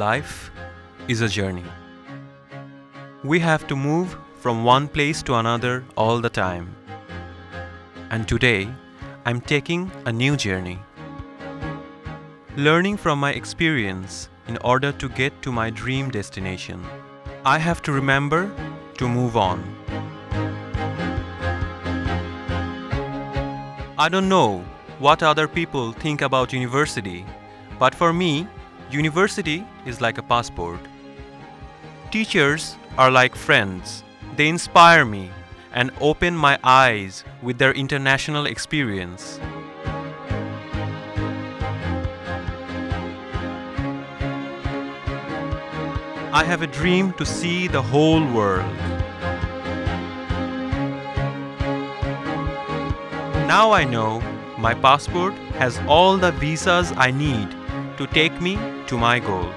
Life is a journey. We have to move from one place to another all the time. And today, I'm taking a new journey. Learning from my experience in order to get to my dream destination. I have to remember to move on. I don't know what other people think about university, but for me, university is like a passport. Teachers are like friends. They inspire me and open my eyes with their international experience. I have a dream to see the whole world. Now I know my passport has all the visas I need to take me to my goal.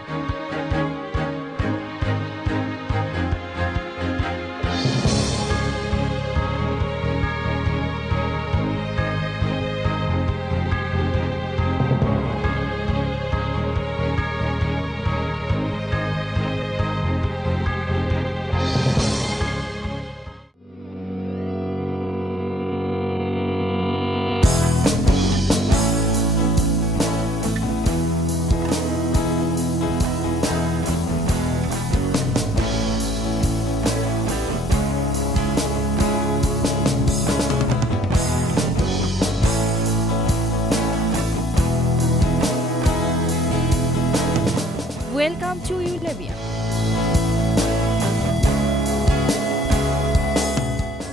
Welcome to ULABIAN.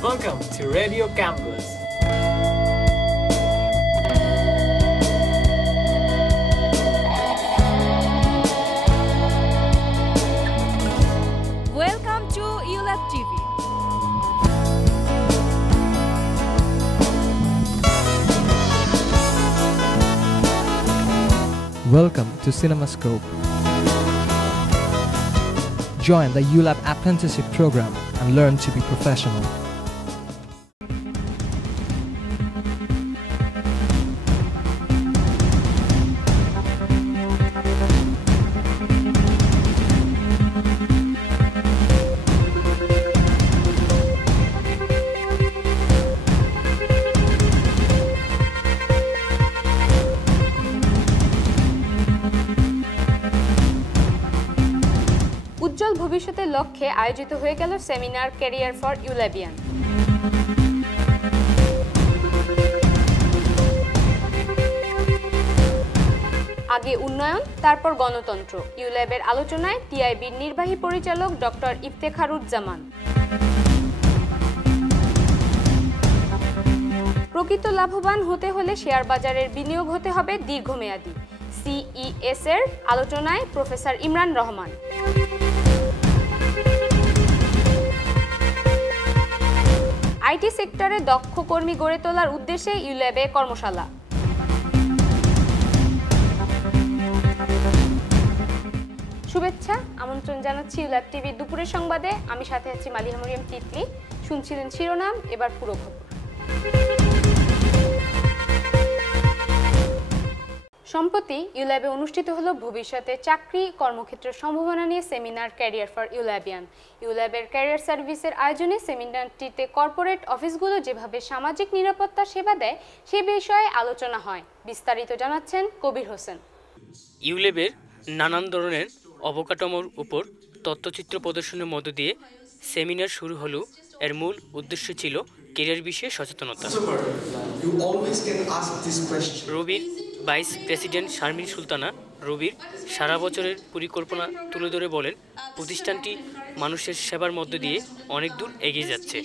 Welcome to Radio Campus. Welcome to ULAB TV. Welcome to CinemaScope. Join the ULAB apprenticeship program and learn to be professional. উজ্জ্বল ভবিষ্যতের লক্ষ্যে আয়োজিত হয়ে গেল seminar career for ইউলাবিয়ান। আগে উন্নয়ন, তারপর গণতন্ত্র। ইউল্যাবের আলোচনায় টিআইবির নির্বাহী পরিচালক ডক্টর ইফতেখারুজ্জামান। প্রকৃত লাভবান হতে হলে শেয়ার বাজারের বিনিয়োগ হতে হবে দীর্ঘমেয়াদী। সিইএস এর আলোচনায় প্রফেসর ইমরান রহমান। আইটি সেক্টরে দক্ষ কর্মী গড়ে তোলার উদ্দেশ্যে ইউল্যাবে কর্মশালা। শুভেচ্ছা, আমন্ত্রণ জানাচ্ছি ইউল্যাব টিভির দুপুরের সংবাদে। আমি সাথে আছি মালিহা মরিয়ম তিতলি। শুনছিলেন শিরোনাম, এবার পুরো খবর। সম্প্রতি ইউল্যাবে অনুষ্ঠিত হলো ভবিষ্যতে চাকরি কর্মক্ষেত্রের সম্ভাবনা নিয়ে সেমিনার ক্যারিয়ার ফর ইউল্যাবিয়ান। ইউল্যাবের ক্যারিয়ার সার্ভিসের আয়োজনে সেমিনারটিতে কর্পোরেট অফিসগুলো যেভাবে সামাজিক নিরাপত্তা সেবা দেয় সে বিষয়ে আলোচনা হয়। বিস্তারিত জানাচ্ছেন কবির হোসেন। ইউল্যাবের নানান ধরনের অবকাঠামোর উপর তথ্যচিত্র প্রদর্শনের মধ্য দিয়ে সেমিনার শুরু হলেও এর মূল উদ্দেশ্য ছিল ক্যারিয়ার বিষয়ে সচেতনতা। রবির ভাইস প্রেসিডেন্ট শারমিন সুলতানা রবির সারা বছরের পরিকল্পনা তুলে ধরে বলেন, প্রতিষ্ঠানটি মানুষের সেবার মধ্য দিয়ে অনেক দূর এগিয়ে যাচ্ছে।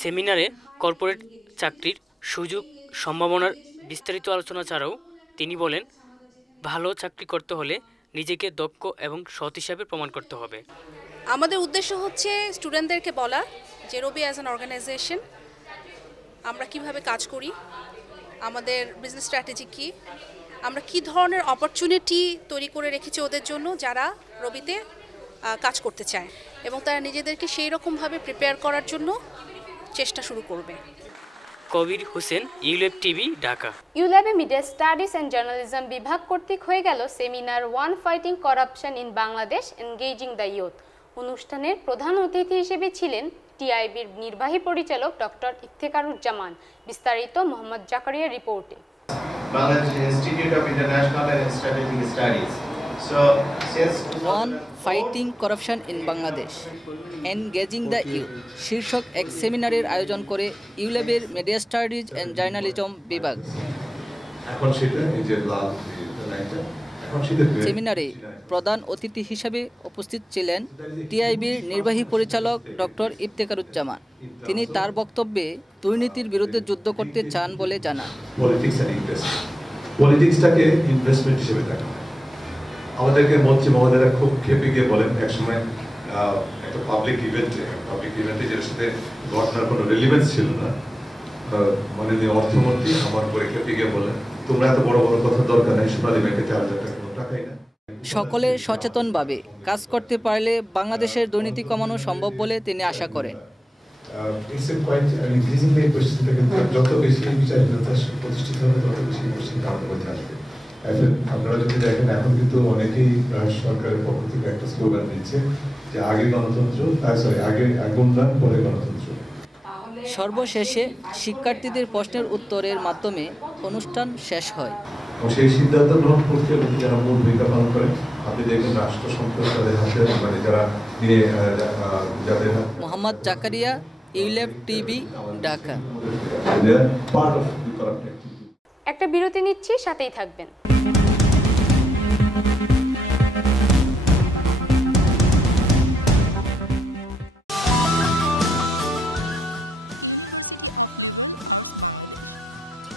সেমিনারে কর্পোরেট চাকরির সুযোগ সম্ভাবনার বিস্তারিত আলোচনা ছাড়াও তিনি বলেন, ভালো চাকরি করতে হলে নিজেকে দক্ষ এবং সৎ হিসাবে প্রমাণ করতে হবে। আমাদের উদ্দেশ্য হচ্ছে স্টুডেন্টদেরকে বলা যে রবি অ্যাজ অ্যান অর্গানাইজেশন আমরা কিভাবে কাজ করি, আমাদের বিজনেস স্ট্র্যাটেজি কী, আমরা কি ধরনের অপরচুনিটি তৈরি করে রেখেছি ওদের জন্য যারা রবিতে কাজ করতে চায়, এবং তারা নিজেদেরকে সেই রকমভাবে প্রিপেয়ার করার জন্য চেষ্টা শুরু করবে। Kabir Hossain, ULAB TV, Dhaka. ইউল্যাবে মিডিয়া স্টাডিজ অ্যান্ড জার্নালিজম বিভাগ কর্তৃক হয়ে গেল seminar one fighting corruption in Bangladesh engaging the youth. অনুষ্ঠানের প্রধান অতিথি হিসেবে ছিলেন টিআইবির নির্বাহী পরিচালক ডক্টর ইফতেখারুজ্জামান। বিস্তারিত মোহাম্মদ জাকারিয়া রিপোর্টে। Bangladesh Institute of International and Strategic Studies. So, since one fighting corruption in Bangladesh engaging the youth শীর্ষক এক সেমিনারের আয়োজন করে ইউল্যাবের মিডিয়া স্টাডিজ অ্যান্ড জার্নালিজম বিভাগ। সেমিনারে প্রধান অতিথি হিসেবে উপস্থিত ছিলেন টিআইবির নির্বাহী পরিচালক ডক্টর ইফতেখারুজ্জামান। তিনি তার বক্তব্যে দুর্নীতির বিরুদ্ধে যুদ্ধ করতে চান বলে জানান। পলিটিক্সটাকে ইনভেস্টমেন্ট হিসেবে দেখা আমাদেরকে মন্ত্রী মহোদয়রা খুব খেপে গিয়ে বলেন একসময় একটা পাবলিক ইভেন্টে যেটার সাথে ঘটনার কোনো রিলেভেন্স ছিল না, মাননীয় অর্থমন্ত্রী আমার উপরে খেপে গিয়ে বলেন তোমরা এত বড় বড় কথা দরকার নেই, সোনালী ব্যাংকে 4,000 টাকা কোনো টাকাই না। সকলে সচেতনভাবে কাজ করতে পারলে বাংলাদেশের দুর্নীতি কমানো সম্ভব বলে তিনি আশা করেন। যত বেশি বিচারহীনতা প্রতিষ্ঠিত হবে তত বেশি কোশ্চেন আমাদের মধ্যে আসবে। আপনারা যদি দেখেন এখন কিন্তু অনেকেই সরকারের পক্ষ থেকে একটা স্লোগান দিচ্ছে যে আগে গণতন্ত্র, আগে উন্নয়ন পরে গণতন্ত্র। সর্বশেষে শিক্ষার্থীদের প্রশ্নের উত্তরের মাধ্যমে অনুষ্ঠান শেষ হয়। সেই সিদ্ধান্ত গ্রহণ করতে যারা মূল ভূমিকা পালন করেন আপনি দেখবেন রাষ্ট্র সম্পদ তাদের হাতে, মানে যারা যাদের মোহাম্মদ জাকারিয়া, ইউল্যাব টিভি, ঢাকা। একটা বিরতি নিচ্ছি, সাথেই থাকবেন। University of Liberal Arts Bangladesh.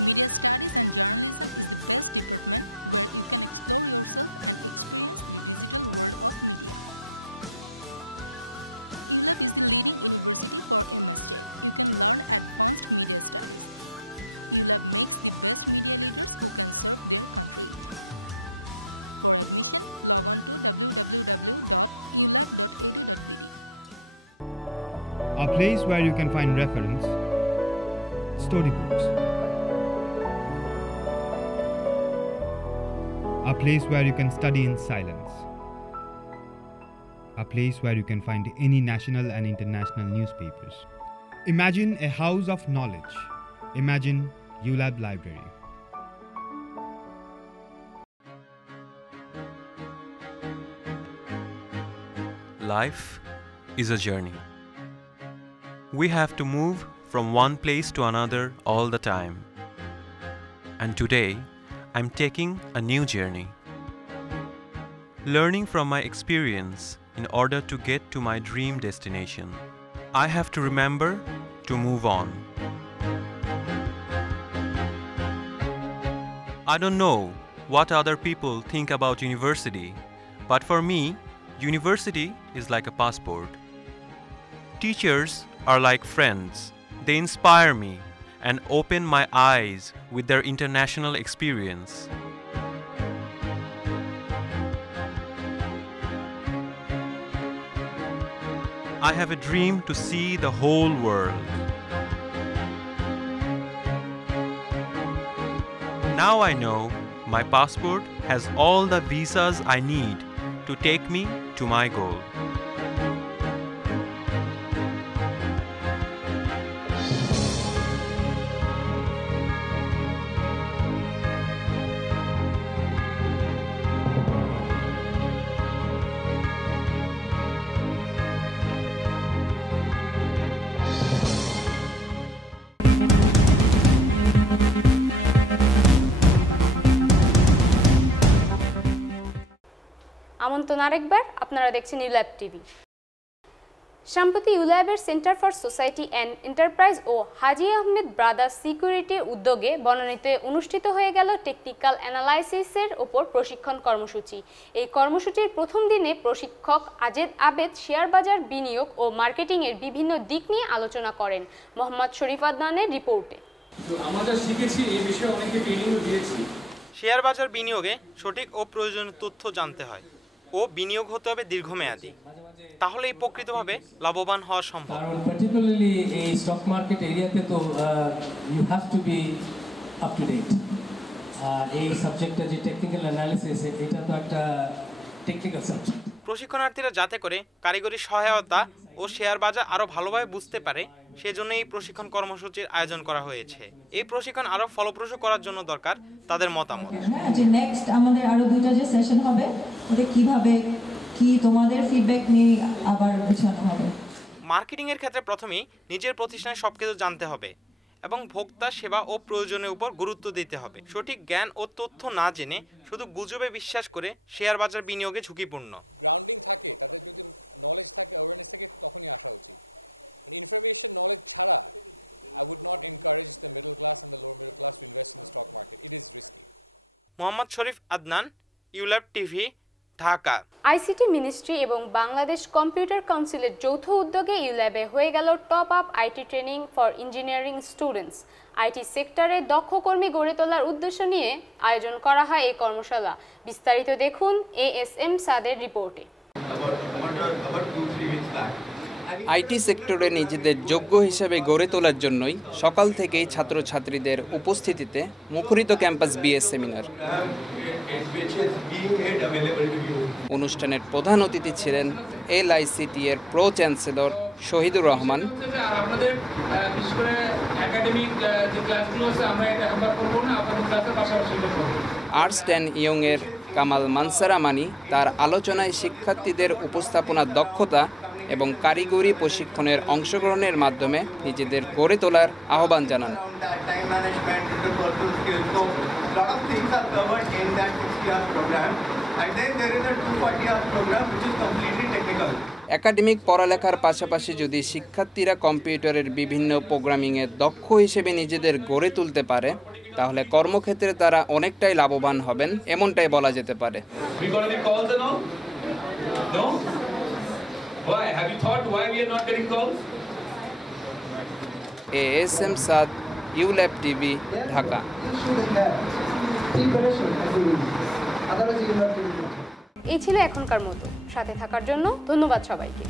Media Studies and Journalism is the best department where you can explore yourself and experience the digital world of media. ULAB is the leading university for MSJ. You can learn advanced media studies. ULAB makes the best media leaders who can serve their country. For admission, log on to www.ulab.edu.bd. A place where you can find reference, storybooks. A place where you can study in silence. A place where you can find any national and international newspapers. Imagine a house of knowledge. Imagine ULAB Library. Life is a journey. We have to move from one place to another all the time. And today, I'm taking a new journey. Learning from my experience in order to get to my dream destination. I have to remember to move on. I don't know what other people think about university, but for me, university is like a passport. Teachers are like friends. They inspire me and open my eyes with their international experience. I have a dream to see the whole world. Now I know my passport has all the visas I need to take me to my goal. আমন্ত্রণ আরেকবার, আপনারা দেখছেন ULAB TV. সম্প্রতি ইউল্যাবের center for society and enterprise ও Haji Ahmed brothers সিকিউরিটির উদ্যোগে বনানীতে অনুষ্ঠিত হয়ে গেল টেকনিক্যাল অ্যানালাইসিসের ওপর প্রশিক্ষণ কর্মসূচি। এই কর্মসূচির প্রথম দিনে প্রশিক্ষক আজেদ আবেদ শেয়ার বাজার বিনিয়োগ ও মার্কেটিংয়ের বিভিন্ন দিক নিয়ে আলোচনা করেন। মোহাম্মদ শরীফ আদনানের রিপোর্টে। আমরা শিখেছি এই বিষয়ে অনেকে ট্রেনিংও দিয়েছি। শেয়ার বাজার বিনিয়োগে সঠিক ও প্রয়োজনীয় তথ্য জানতে হয়। ও বিনিয়োগ হতে হবে দীর্ঘমেয়াদী, তাহলেই প্রকৃতভাবে লাভবান হওয়া সম্ভব। কারণ পার্টিকুলারলি এই স্টক মার্কেট এরিয়াতে তো you have to be up to date. এই সাবজেক্টটা যে টেকনিক্যাল অ্যানালিসিস, এটা তো একটা টেকনিক্যাল সাবজেক্ট। প্রশিক্ষণার্থীরা যাতে করে কারিগরি সহায়তা ও শেয়ার বাজার আরও ভালোভাবে বুঝতে পারে, সেজন্য এই প্রশিক্ষণ কর্মসূচির আয়োজন করা হয়েছে। এই প্রশিক্ষণ আরও ফলপ্রসূ করার জন্য দরকার তাদের মতামত। যে নেক্সট আমাদের আরো দুইটা যে সেশন হবে, ওটা কিভাবে কি তোমাদের ফিডব্যাক নিয়ে আবার বিছানো হবে। মার্কেটিং এর ক্ষেত্রে প্রথমেই নিজের প্রতিষ্ঠানের সবকিছু জানতে হবে এবং ভোক্তা সেবা ও প্রয়োজনের উপর গুরুত্ব দিতে হবে। সঠিক জ্ঞান ও তথ্য না জেনে শুধু গুজবে বিশ্বাস করে শেয়ার বাজার বিনিয়োগে ঝুঁকিপূর্ণ। গ্রাউন্ডিং থাকে, তাদের যদি নলেজ থাকে, অ্যাওয়ারনেস থাকে, তখনই আসা উচিত। ইনফরমেশন নলেজ ছাড়া I would not encourage the middle class and the lower middle class to invest in the stock market. It is risky. Mohammad Sharif Adnan, ULAB TV, Dhaka. ICT ministry এবং বাংলাদেশ কম্পিউটার কাউন্সিলের যৌথ উদ্যোগে ইউল্যাবে হয়ে গেল top up IT training for engineering students. IT সেক্টরে দক্ষ কর্মী গড়ে তোলার উদ্দেশ্য নিয়ে আয়োজন করা হয় এই কর্মশালা। বিস্তারিত দেখুন ASM সাদের রিপোর্টে। আইটি সেক্টরে নিজেদের যোগ্য হিসেবে গড়ে তোলার জন্যই সকাল থেকেই ছাত্রছাত্রীদের উপস্থিতিতে মুখরিত ক্যাম্পাস বিএস সেমিনার। অনুষ্ঠানের প্রধান অতিথি ছিলেন LICT এর প্রো চ্যান্সেলর শহীদুর রহমান, আপনাদের বিশেষ করে একাডেমিক যে ক্লাসগুলো আছে আমরা এটা হ্যাম্পার করব না, আপনাদের ক্লাসের পাশাপাশি করব। আর্টস অ্যান্ড ইয়ং এর কামাল মানসারা মানি তার আলোচনায় শিক্ষার্থীদের উপস্থাপনার দক্ষতা এবং কারিগরি প্রশিক্ষণের অংশগ্রহণের মাধ্যমে নিজেদের গড়ে তোলার আহ্বান জানান। একাডেমিক পড়ালেখার পাশাপাশি যদি শিক্ষার্থীরা কম্পিউটারের বিভিন্ন প্রোগ্রামিংয়ে দক্ষ হিসেবে নিজেদের গড়ে তুলতে পারে, তাহলে কর্মক্ষেত্রে তারা অনেকটাই লাভবান হবেন, এমনটাই বলা যেতে পারে। Why? Have you thought why we are not getting calls? ASM Saad, ULAB TV, Dhaka. এই ছিল এখনকার মতো। সাথে থাকার জন্য ধন্যবাদ সবাইকে।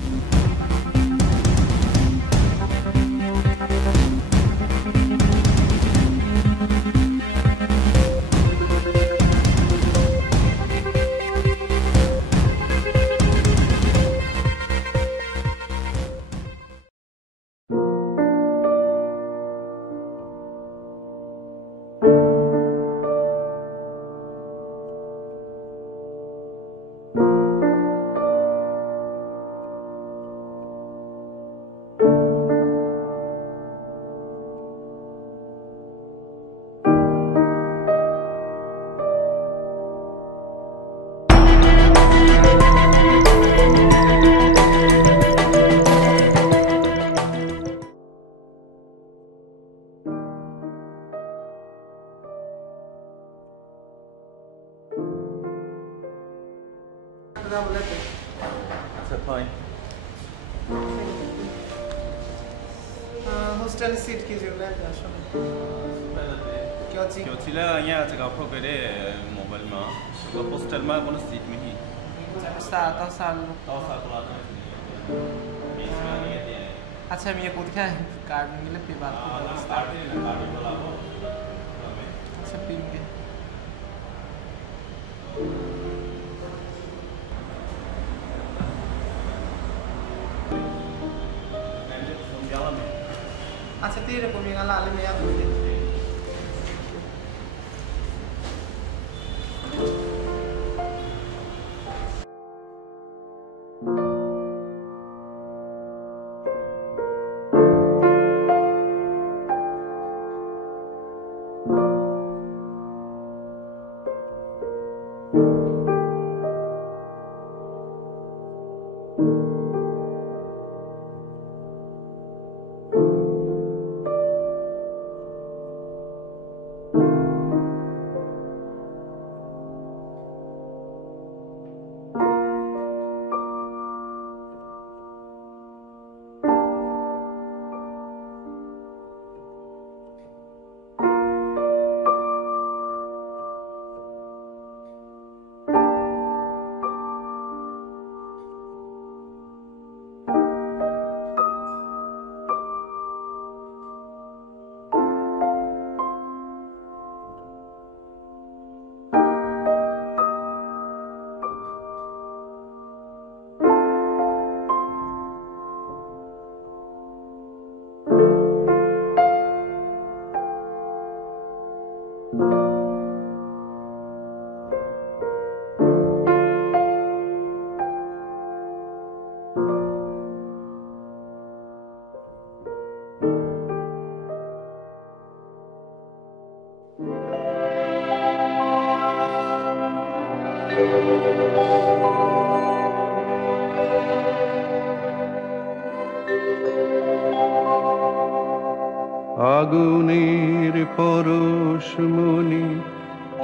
আগুনের পরশমণি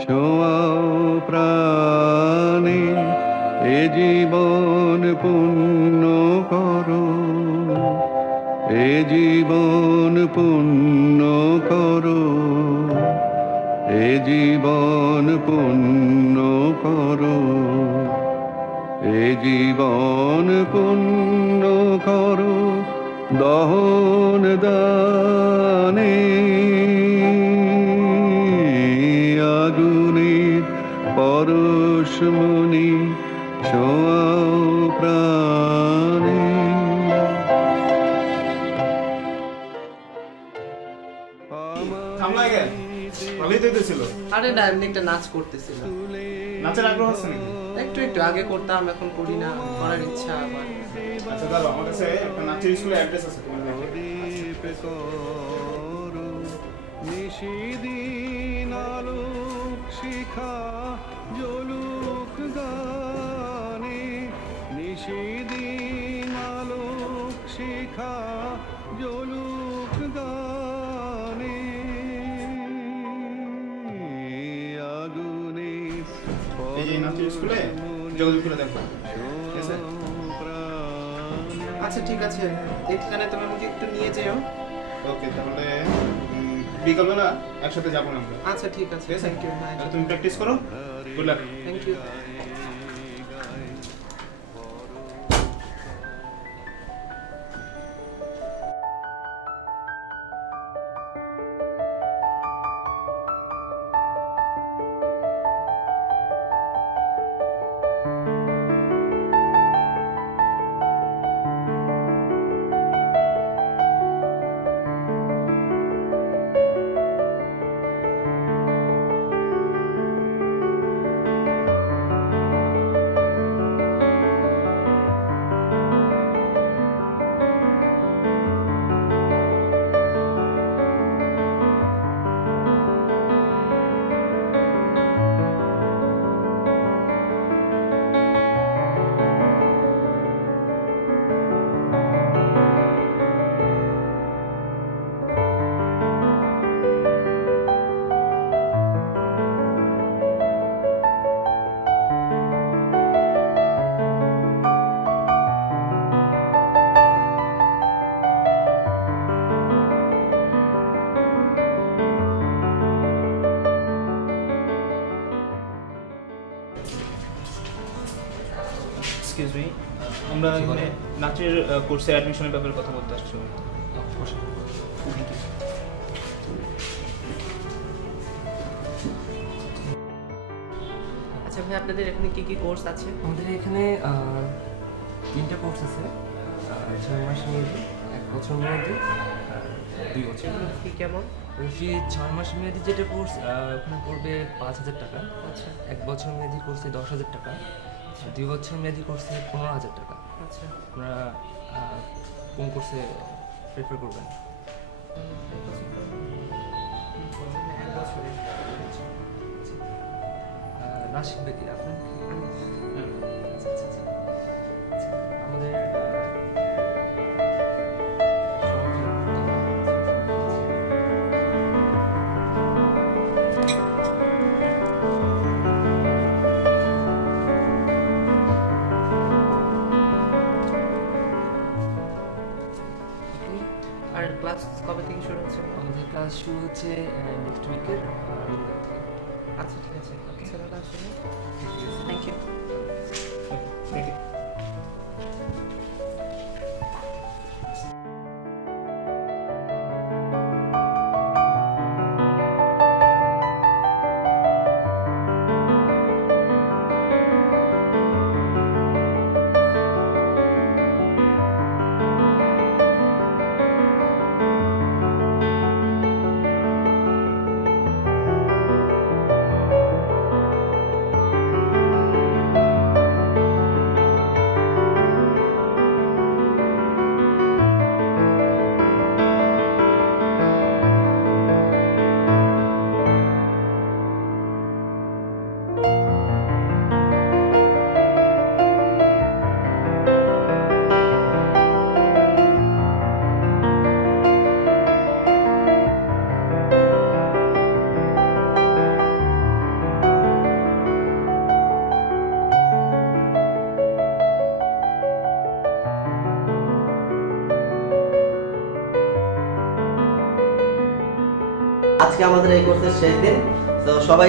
ছোঁয়াও প্রাণে এ জীবন পুণ্য করো এ জীবন পুণ্য করো এ জীবন পুণ্য করো এ জীবন পুণ্য করো দহন দানে আগুনের পরশমণি ছোঁয়াও প্রাণে নিশিদিন আলোক শিখা জলুক গানে নিশিদিন আলোক শিখা জলুক গানে আগুনে পরশমণি ছোঁয়াও প্রাণে। আচ্ছা ঠিক আছে, এখানে তুমি আমাকে একটু দিয়ে যাও। ওকে, তাহলে বিকালবেলা একসাথে যাবো না। আচ্ছা ঠিক আছে, তুমি প্র্যাকটিস করো। Good luck.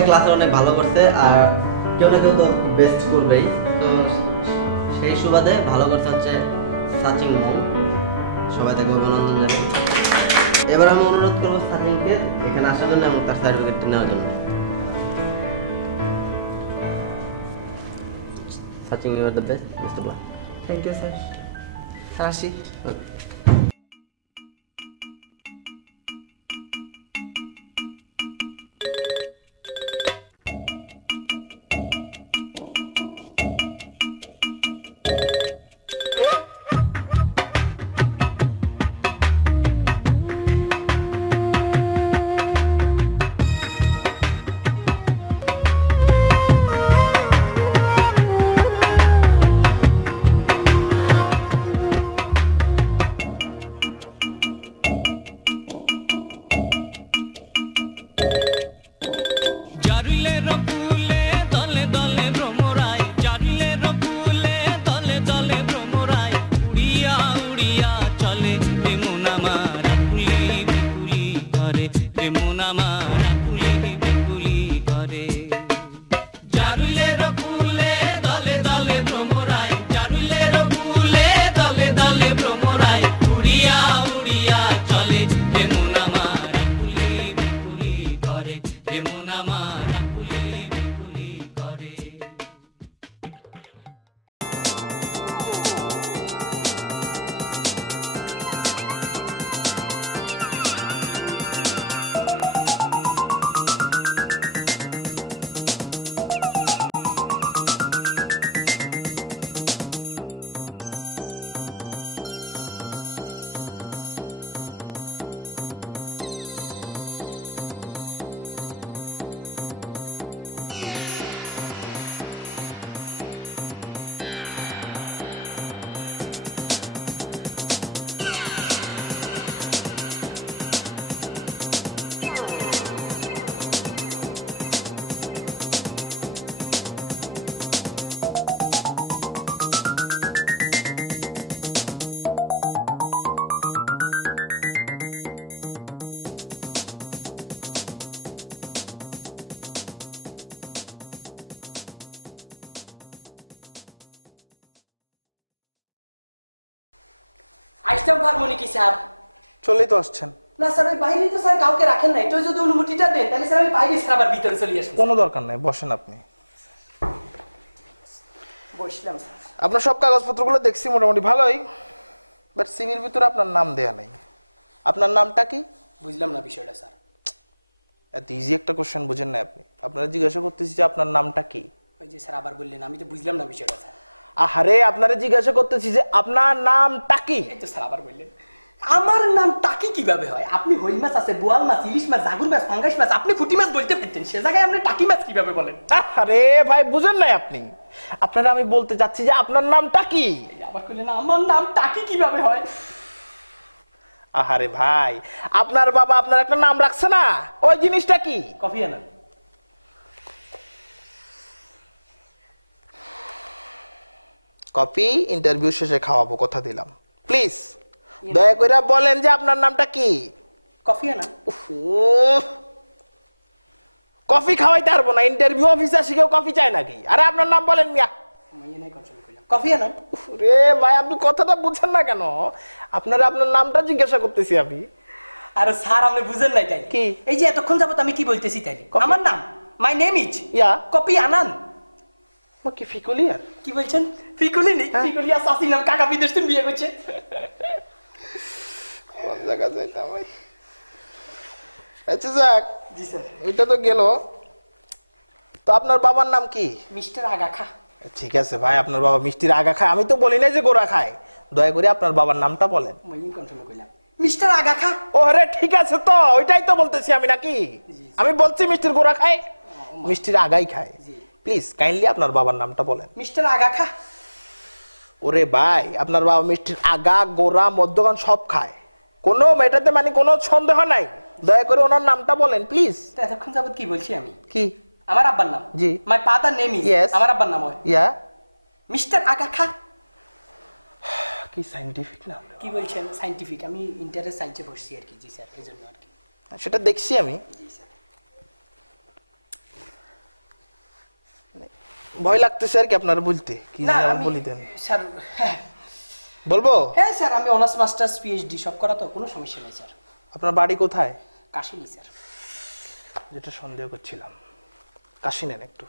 ক্লাস অনেক ভালো করছে আর যথাযথ বেস্ট করবে এবং সেই সুবাদে ভালো করছে হচ্ছে এবার আমি অনুরোধ করবো সাজিদকে এখানে আসা মানে আমার কাছে Sajid you are the best সাসি আইসটাম হারমোনি কি স্যার চলেই তো আসছেন না স্যার ওই বাইরে তো স্যার কাউকে রাখেন নাই তো যদি অনুমতিটা দেন তাহলে স্যার আমি বাইরে স্যার আবার ভিতরে চলে আসবো কোনো দরকার নাই বসেন আপনি বসলাম স্যার আপনার সব কাগজপত্রগুলো দেখছি মোটামুটি ভালোই বাট সিভির ভিতরে আপনার নাম দেয়া নাই আপনার নামটা কি বুঝলাম না বিষয়টা স্যার এত ইজি একটা কোশ্চেন বুঝেন না আপনি আপনারা জিজ্ঞাসা করতেছি যে আপনার নামটা কি ওই যে স্যার আবার বললেন আমি তো বুঝলাম না বিষয়টা স্যার আহারে আপনারা জিজ্ঞাসা করতেছি যে আপনার নামটা কি এই তো স্যার আবার বললেন আমার নাম টাকি কিভাবে হয় আপনি হই মাছ আছে বোয়াল মাছ ইলিশ মাছ জাগুর মাছ ফাঙ্গাস মাছ আপনি পুঁটি মাছ বলতে পারতেন সে জায়গায় আপনি টাকি মাছ কিভাবে বলেন আরে ভাই বুঝেন নাই আপনি আপনারা আমি বলতে চাচ্ছি যে আপনার নামটা কি আবার কইলেন আমার নাম টাকি কিভাবে হয় আহারে ভাই আপনার বাবা আপনার একটা নাম রাখছে না ওই জিনিসটা কি কফি আনা কপি ইন্টারভিউ শেষে খাওয়াবো কথা দিলাম প্লিজ দয়া করে বলেন যে আপনার নামটা কি কফি আনা কফি খাওয়াইতে পারবো না ইন্টারভিউ অফিসার শিখেও কফি চায় নাকি আরে আপনার নাম বলেন মিয়া কফি আনা রে ভাই আপনি কথাটা বুঝছেন না কেন আপনারা আপনার নামটা জিজ্ঞাসা করতেছি আমি আরে স্যার আপনি বুঝেন নাই তাই কি এই যে এতক্ষণ যাবত আমি কি বলতেছি তাই আমার নাম মাই নেম ইজ ইয়া কপি আনান কি ফিকুলিয়ার কি বলছেন ফিকুলি নেই ফিকুলিয়া সাসি নাম কাকা বিদেশ থেকে বিয়ে করছে কোন জায়গা যাইতাম ভাই আচ্ছা যাক জি স্যার এটা তো গেল তো আপনার বাবার নাম কি মিস্টার আগা খা ঠিক আছে ভাই আপনার বাবা মিষ্টির আগা খায় আমি তো বলি না যে গোড়া খায় দয়া করে আপনার বাবার নামটা বলেন মইন কন্ট্রোল কইলাম মিস্টার আগা খা ও আরে ঠিক আছে তো ওইটাই তো বলতেছি আমি নাকি আমি বলছি মিষ্টির গোড়া খায় মিষ্টির আগাই খায় প্লিজ কাইন্ডলি আপনার বাবার নামটা বলেন মিস্টার আগা খা ওরে ভাই আপনার বাবা মিষ্টির আগা গোড়া মধ্যগান সব খায় কোনো মেটাতে মানে কোনো সন্দেহ নাই দয়া করে ওনার নামটা বলেন প্লিজ এতক্ষণ যাবত কি বলছি আমি কি আমার আব্বার নাম জি মাই ফাদার নেম ইজ আমার আব্বার নাম হয় ইয়া মিস্টার আগা খা কি সায়েন্টিফিক নাম কি বলছেন সায়েন্টিফিক আমি ইন্টারেস্ট সায়েন্সে পড়ছি আর কি জি স্যার এইজন্য আর কি সেটা দেখছি আমি জি স্যার ভয় লাগতেছে আর কি আপনারা বলতে কি না যেন আমি বলি দেন স্যার বলবো হ্যাঁ স্যার আমি অনার্স মাস্টার্স পিএইচডি সব করা তো কোনো সমস্যা নেই স্যার আপনার বাড়ি কোথায় কাশিনি স্যার যেটা সন্দেহ করছিলাম কাশি নেন একটু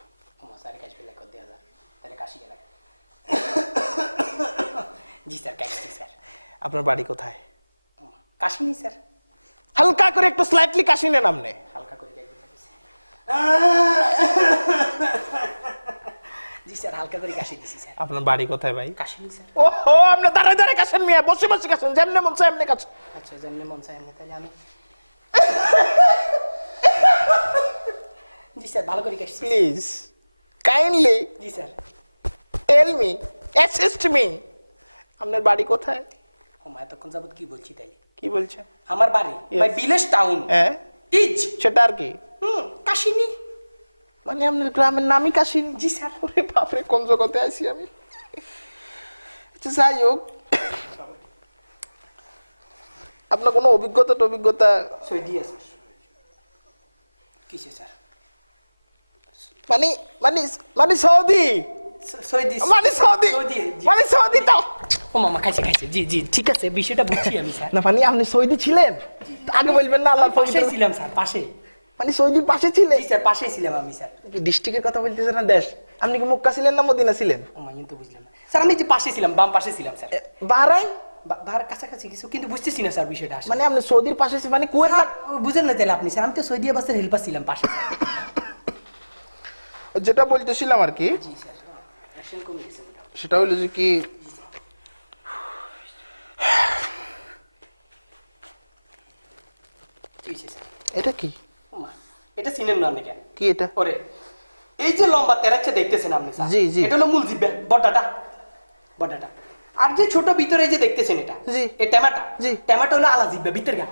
স্যার ক্যাশ বিল করে দেওয়া যায় তাহলে কাশি গেলে জি স্যার ক্যাশ স্যার আপনার বাড়ি কোথায় কাশিনি স্যার হালকা করে একটু স্লাইটলি কাশি নেন আপনি হালকা করে জি স্যার হালকা করে কাশি দিছি স্যার আপনার বাড়ি কোথায় ভাই কাশিনি স্যার ওহো আপনি দাঁড়ায় দাঁড়ায় কাশেন মিয়া বসে বসে কাশেন যেমনে মন চায় এমনি কাশ আচ্ছা যেমনে মন চায় এমনি তাহলে আমি জি স্যার ভালো করে কাশি প্লিজ কাইন্ডলি জি sir tell me assist me আপনার বাড়ি কোথায় ওমা এতক্ষণ যাবত কি বলছি তাইলে কি বলছেন আমার বাড়ি বাই বিলেশ টাউন হ্যাঁ ইজ সেটা আর কি কাশিনি মানে আপনার গ্রামের নামই কাশিনি জি স্যার ওরে বাপরে কোন জগতে আইছি আমি আচ্ছা যাই হোক আপনার কোনো অভিজ্ঞতা সৌদি আছে কিসে স্যার মানে মানে মানে সৌদি সৌদি মানে সৌদি মানে সৌদি তো ও মামা খাইছে খাইছে জি জি ঠিক আছে বিষয়টা বুঝছি আমি স্যার না মানে আপনি সৌদি ছিলেন আগে বলবেন না আল্লাহর পাশে ছিলাম স্যার পাশে মানে সৌদির পাশে ছিলেন জি স্যার পাশেই ছিলাম আমি স্যার ডিস্ট্রিক্টের কথা বলতেছেন না দেশ আপনি কি মক্কা ছিলেন না মদিনা ছিলেন ও মা কিন্তু বুঝলাম না স্যার আমি যে পাশে ছিলাম বাম পাশে ছিলাম স্যার বাহরাইন বাহার কাছাকাছি কিছু কিন্তু বুঝতেছি না স্যার বিষয়টা মানে আপনি সৌদির পাশে মানে কুয়েত না বুঝেন না তাহলে আপনি স্যার আমি তো সৌদি আবাসের হেল্পার ছিলাম পাশে যেটা বলতেছিলাম আর কি জি স্যার অ্যাকশন কমে গেছে সেটা হলো যে কি এটা কি এটা চিনেন না আপনি কেন কি এটা ওরে এই যে লম্বা তেরাচ্ছে দেখতেছেন আপনি স্যার জি জি এটা হলো মূল জিব্বা বড়টা আর যে ছোট ভিতরে যে দেখতেছেন এটা জি এই টমেটো জি টমেটো হলো আলা জিব্বা ভিতর গা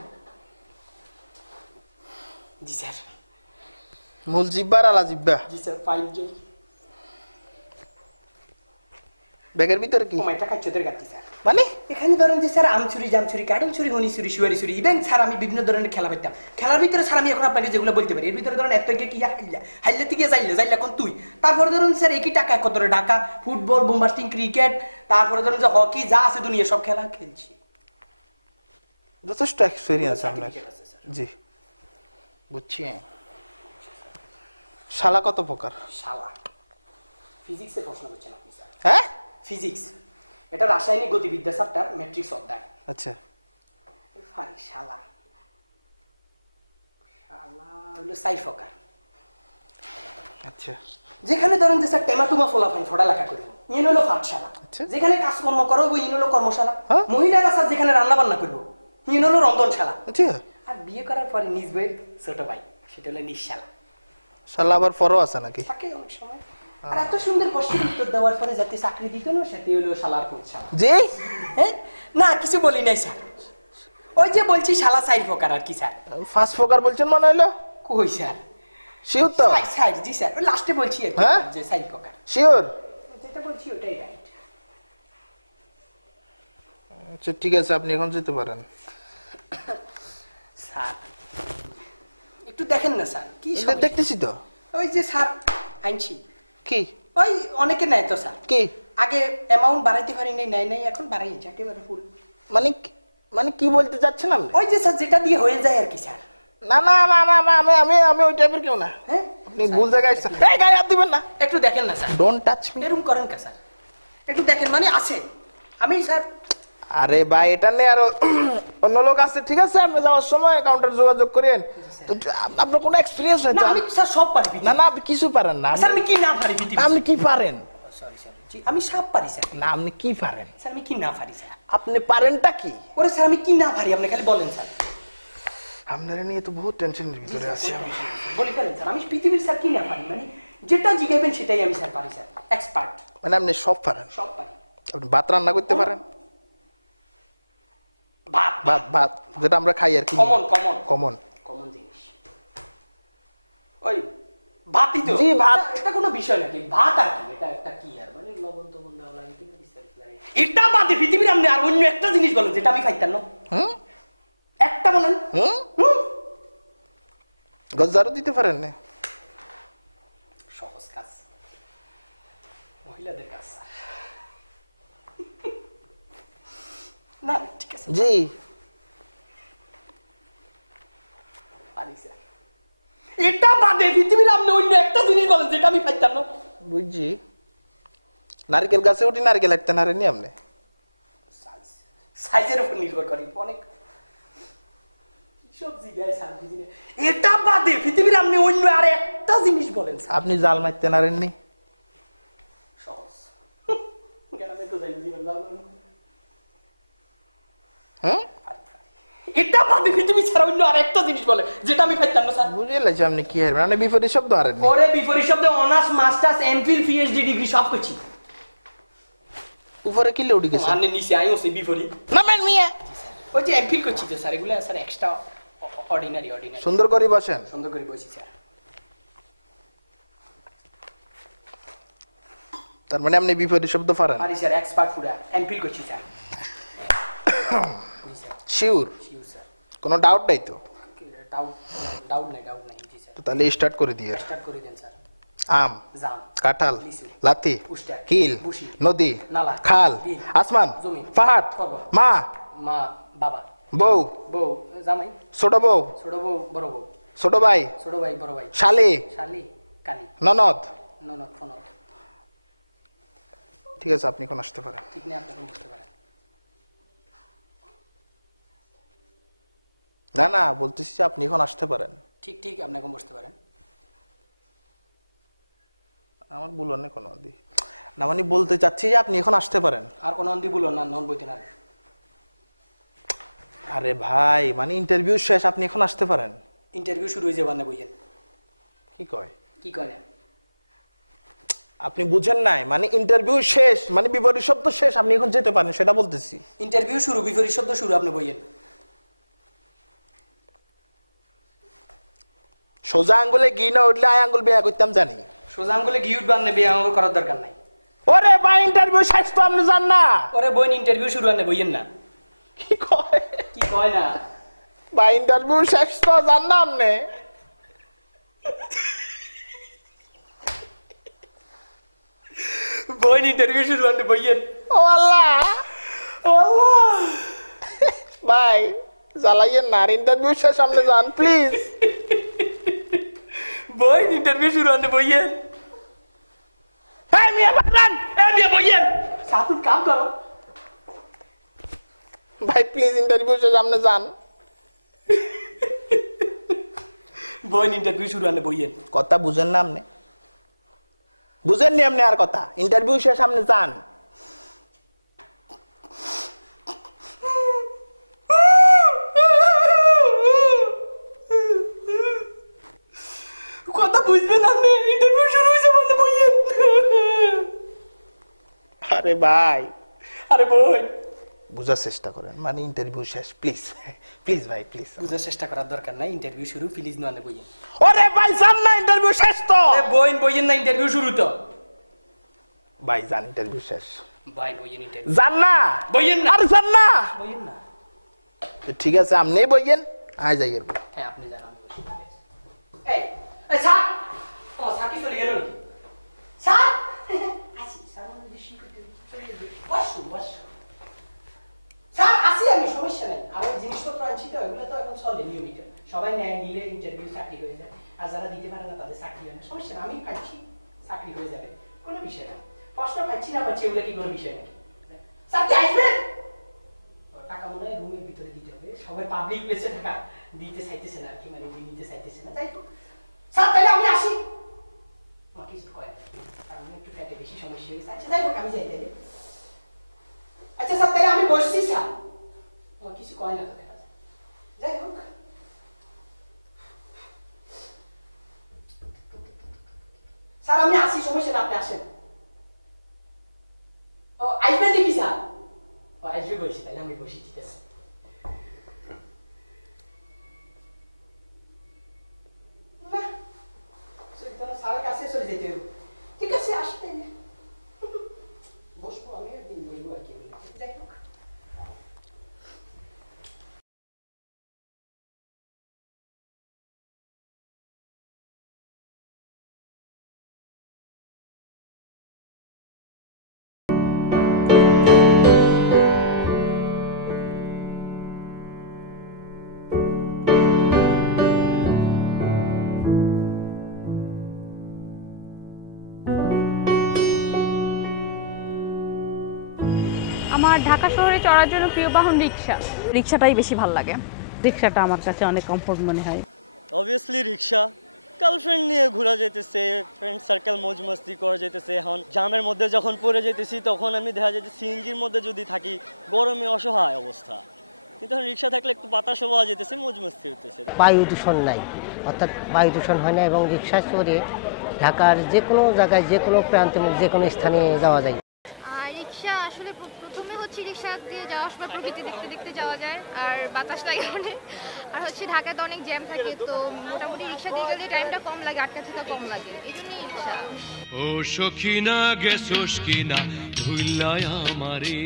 জি স্যার মূল জিব্বা আর আলা জিব্বা জি স্যার ফাইন জি ব্যাগের ভিতরে কি এটা কাচ্চদের গাতি স্যার মানে এখানে ধরেন যে স্যার আমচুরি জামচুরি কাটল চুরি হনি চুরি শুয়ারি চুরি ইভেন স্যার আমি বিভিন্ন ধরনের খেলা পাইতাম খেলার ভিতরে স্যার আমি এখন আপনাকে যেগুলো বলতে পারি এর ভিতরে ধরেন এত কি হাইলে থেকে যাইলে এখন তুই তারপরে ধরুন স্যার একই টাকা কত ঢাকা ফুটবল বোমবাস্টিং ক্রিকেট তারপরে ধরুন যে হকি যা আছে দুনিয়া সব খেলা খেলছি যথেষ্ট এক্সপেরিয়েন্স আপনার জি বুঝছি শালা কত প্রকার শালা ফিজিক্সে প্রশ্ন করছেন আপনি স্যার হ্যাঁ ফিজিক্স এটা রাসায়নিক গতিবিদ্যা চ্যাপ্টার ম্যাট্রিক্স অধ্যায় আচ্ছা ফারি শালা হলো সাইফকার আচ্ছা যেখানে ধরেন যে স্যার টেমাটুমা ফলাফাইন ফোড়া লেখা করবো ইন হলো পাঠশালা যেখানে কাজকর্ম করো ইন হলো কর্মশালা মহিলারা স্যার যেখানে রান্না বান্না করবো ইন হলো রন্ধনশালা আর বিয়ে করার পরে নিজ বইয়ের ছোট ভাই সেটা হলো নিঃশালা শালা আবার ফরও আছে নাকি থাকে অনেক সময় আর এত সুন্দর প্রশ্নের উত্তর দেওয়ার পরে যাতে চাকরি দিত না সেটি হলো শালার ফুটশালা জি হ্যাঁ না কিছু বলি নাই স্যার ওই যে বলছি শালা সাইড ফোকার আর কি স্যার ফার্স্ট ফোকার বলছেন মনে হইলো কই স্যার শিওর তো সাইড জি স্যার ওই লাস্টে বলছি আর যে সাইড ফোকার শিওর যেটা বলছি ওটাই রাইট আচ্ছা ঠিক আছে আপনি এখন যেতে পারেন স্যার একটু দেখেন না স্যার কি দেখতেছি তো ওই যে স্যার আইনছি কি ওই অনেকে নেয় তো স্যার কি আগে অ্যামাউন্ট বাড়াইতে পারি নাই এখন বাড়াইছে একেবারে ফুল মানে মানে কি বলতে চাচ্ছেন আপনি ওই যে স্যার যেটা দিয়ে হয়ে যায় আর কি স্যার না না আমি আমি আমি ওই টাইপের কেউ না হ্যাঁ আপনি ভুল জায়গায় আসছেন এই গায়ে হাত দিবেন না একটু দেখেন না স্যার ডোন্ট টাচ মি এরকম করেন কা স্যার একটু দেখেন মানে আছে আমি স্যার আরে ভাই এটা নেই আর অন্য লোক আছে ঠিক আছে আপনি যাওয়ার সময় কাউন্টার যোগাযোগ করেন আপনার কোনো এক্সপেরিয়েন্স নাই না আমি স্যার সব পারি না না আপনি কিছু পারেন না স্যার আমি কি না পারি আপনি কি পারেন সরি সরি জি আমি সব পারি স্যার না আপনি কি পারেন স্যার আমি কি না পারি স্যার আপনি পারেনটা কি ওরে স্যার আমি কি না পারি আপনি খালি বলেন স্যার আপনারা নিয়ে তো বহুত টেনশনের ভিতরে আছি আমি বলি করেন স্যার আমি পৃথিবীর স্যার কি না পারি মানে যেটা জিজ্ঞাসা সেটাই আমি স্যার পারি স্যার এক্সপার্ট মানে আপনি সব পারেন সব পারি আপনি ভাত রান্না করতে পারেন ভাত ভাত ভাত যেটা আমরা খাই আর কি কমন কমন কমন কমন জিনিস ওই ভাতই তো জি ভাত এটা কোনো বিষয় নাকি ভাত আর কি এটা একটা কি আর মানে লবণ তো বন্ধ হলো কি বিস্তারিত লাগে এটা বাদে পৃথিবীর আপনি আর অন্য একটা জিনিস বলেন যেটা আমি খাইতাম না হুম একটা বলেন গজারও দিতে পারেন না সহজ কাজ মহিলাদের কাজ স্যার। না ঠিক আছে জি পারি স্যার। এটা বাদে পৃথিবীর আপনি অন্য একটা জিনিস বলেন যেটা আমি পাইতাম না। বুঝছি নারকেল গাছে উঠি নারকেল একটা নারেনি আপনি সাইজের উপর নির্ভর করে অনেক সব জিগায় স্যার বুঝি না। এটা বাদে পৃথিবীর আপনি অন্য আর একটা জিনিস বলেন স্যার। আপনি জাল মারতে নারেননি সহজ গ্রামে তো যাই জীবন জাল মারেন। হ্যাঁ এটা বাদে পৃথিবী ছাড়া অন্য আর একটা জিনিস বলে যেটা আমি পাইতাম না স্যার। বুঝে লাগছে আপনি কি হারবেন মানে বিপরীত শব্দ হারেননি পরে বিপরীত শব্দে honours masters MPhil PhD degree সব করছি। উপরে কি উঠে গেছে মানে নিচে আইও সে বিপরীত নামেন মিয়া ওই যে এমফিল করছি তো স্যার এগুলো স্যার এক্সট্রা অর্ডিনারি সুন্দর করে বসেন সুন্দর করে বসি স্যার। তার মানে আপনি বিপরীত শব্দ পারেন আরে স্যার এক্সপার্ট পুরা এমফিল করছি স্যার। শিওর শিওর স্যার কোনো ডাউট নাই তো ডাউট নাই জি স্যার। তো তাহলে স্টার্ট করে দিয়ে স্টার্ট করে দেন স্যার। আম জাম কাঁঠাল লাতি উষ্টা কিল বুশি নদী নালা খাল বিল আসমান জমি পাহাড় পর্বত মা মা বাবা বউ বউ জামাই ছোট বউ ছোট বউ বড় বউ ছোট ভাই বড় ভাই শালি শালি কালি ননদ ননদ ফনদ। ঠিক আছে আপনি এখন আসতে পারেন ঠিক নেই আপনি এখন বুঝতে পারেন না না বলতেছি যে আপনি এখন আসতে পারেন ঠিক আপনি এখন বুঝতে পারেন। আমার বলুন না কোনো অন্দি না মানে বলতে চাচ্ছি যে আপনি এখন আসতে পারেন আর কোনো অন্দি বলুন না নন বইতে না। আরে ভাই মানে ইন্টারভিউ শেষ আপনি এখন আসতে পারেন ইন্টারভিউ শুরু হয়ে যাবে না বইয়েন কি কয় না আপনি বুঝেন নাই মানে ইন্টারভিউ শেষ মানে বিপরীত শব্দ শেষ আপনি এখন যেতে পারেন সেটা বলতেছি ইন্টারভিউ শুরু বিপরীত শব্দ শুরু আপনি বইয়েন। সোজা আঙ্গুলে ঘি না উঠলে আয় আঙ্গুল বিয়া করতাম জানি সোজা আঙ্গুলে ঘি উঠবে আপনি বিয়ে আঙ্গুল করার দরকার নাই। ওরে ভাই ইন্টারভিউ শেষ তো আপনি জান না ওরে বইন ইন্টারভিউ শুরু আপনি বইয়েন না। কি কয় না ভাই ইন্টারভিউ শেষ তো জান না আপনি বইন ইন্টারভিউ শুরু আপনি বইয়েন। ও আল্লাহ ভাই জ্বালাইয়েন না ইন্টারভিউ শেষ আপনি যান প্লিজ বইন ইন্টারভিউ শুরু আপনি বইয়েন। এই মিয়া বাগলান এই মিয়া বইয়েন সাথে কাম করো ভাই প্লিজ ইন্টারভিউ শেষ আপনি যান বইন ইন্টারভিউ শুরু আপনি বইয়েন। কথা বুঝেন না আপনি বুঝেননি আপনি আর কথা ইন্টারভিউ শেষ আপনি যান কথা বুঝবেন আপনি ইন্টারভিউ শুরু হয়েছে বলতে বইয়েন। আরে ভাই আরে বই বুঝার চেষ্টা করেন মানে ইন্টারভিউ শেষ প্লিজ প্লিজ ভাই প্লিজ বুঝার চেষ্টা করার দরকার নাই ইন্টারভিউ শুরু প্লিজ না বইয়েন। ওরে ভাই জান না ইন্টারভিউ শেষ তো বইন বইয়েন না ইন্টারভিউ শুরু তো ভাই জান ইন্টারভিউ শেষ ভাই বইয়েন ইন্টারভিউ জান না বইয়েন না আর জান না বইয়েন না ঠিক আছে আপনি বইয়েন আয় যাই এর হ্যাঁ আপনি জান আমি বসি এই এই স্যার ও স্যার কি চলে গেল স্যার আসি স্যার আমাদের বেশি করতে চলে গেল বস স্যার আসি আমি সমস্যা নাই আমার জিনিসপত্র আনছি তো এগুলো তো এখন চলে নিয়মিত সবাই নেয় নিলে ইন্টারভিউ চাকরি হয়ে যায় আর যারা দিতে পারে না তাদের চাকরি হয় না সমস্যা না আমি পাচ্ছি চাকরি হয়ে যাবে কোনো বিষয় না প্রশ্ন পাচ্ছি না পাচ্ছি এগুলো কি কোনো বিষয় নাকি স্যার আসবেন টাকা মনে হয় রুমের ভিতরে দিতে হবে সবাই পাবলিক প্লেসে টাকা দিতে চাইতেছে না আর কি মানে নিতে চাইতেছে না তাই তো স্যার তাহলে আমি আসি আমার কিছু কয় না কারণ একটু ফ্যাটে বেশি সমস্যা হয়েছে আচ্ছা যাই হোক আমি যাই তাহলে আচ্ছা স্যার তাহলে আমি বসছি স্যার আমার কিছু কয় না তো দেখা যায় যাই হোক স্যার আমি আসি সমস্যা না আপনি আসেন ও আসবেন নাকি স্যার ও আসবে বলছি তাহলে আমি বসি ঠিক আছে স্যারের কাছে চলে যেতে হবে ঠিক আছে আসি তাইলে বসবো আমি একদিন বসবো আর কি যাই হোক আমার ঢাকা শহরে চড়ার জন্য প্রিয় বাহন রিক্সা। রিক্সাটাই বেশি ভালো লাগে। রিক্সাটা আমার কাছে অনেক কমফোর্ট মনে হয়। অবভিয়াসলি রিক্সা, গার্লফ্রেন্ড নিয়ে ঘোরা যেতেছে, ফ্রেন্ড সার্কেল মৌজ মস্তি করা যেতেছে। এখন জামের মধ্যে যখন পড়ে যেতেছি তখন আমি দেখা যাচ্ছে সিএনজির মধ্যে যদি থাকি গরমে অসহায় অবস্থা, কিন্তু এখন রিক্সা থাকলে একটু বাতাসও পাওয়া যেতেছে, মৌজ মস্তি হতেছে। বায়ু দূষণ নাই, অর্থাৎ বায়ু দূষণ হয় না এবং রিক্সা চড়ে ঢাকার যে কোনো জায়গায় যে কোনো প্রান্তে যে কোনো স্থানে যাওয়া যায়। রিক্সা আসলে প্রথমে হচ্ছে রিক্সা দিয়ে যাওয়ার সময় প্রকৃতি দেখতে দেখতে যাওয়া যায় আর বাতাস লাগে অনেক, আর হচ্ছে ঢাকাতে অনেক জ্যাম থাকে, তো মোটামুটি রিক্সা দিয়ে গেলে টাইমটা কম লাগে, আটকা থাকা কম লাগে, এই জন্যই রিক্সা। ও সখিনা গেছোস কিনা ভুল্লায় আমারে,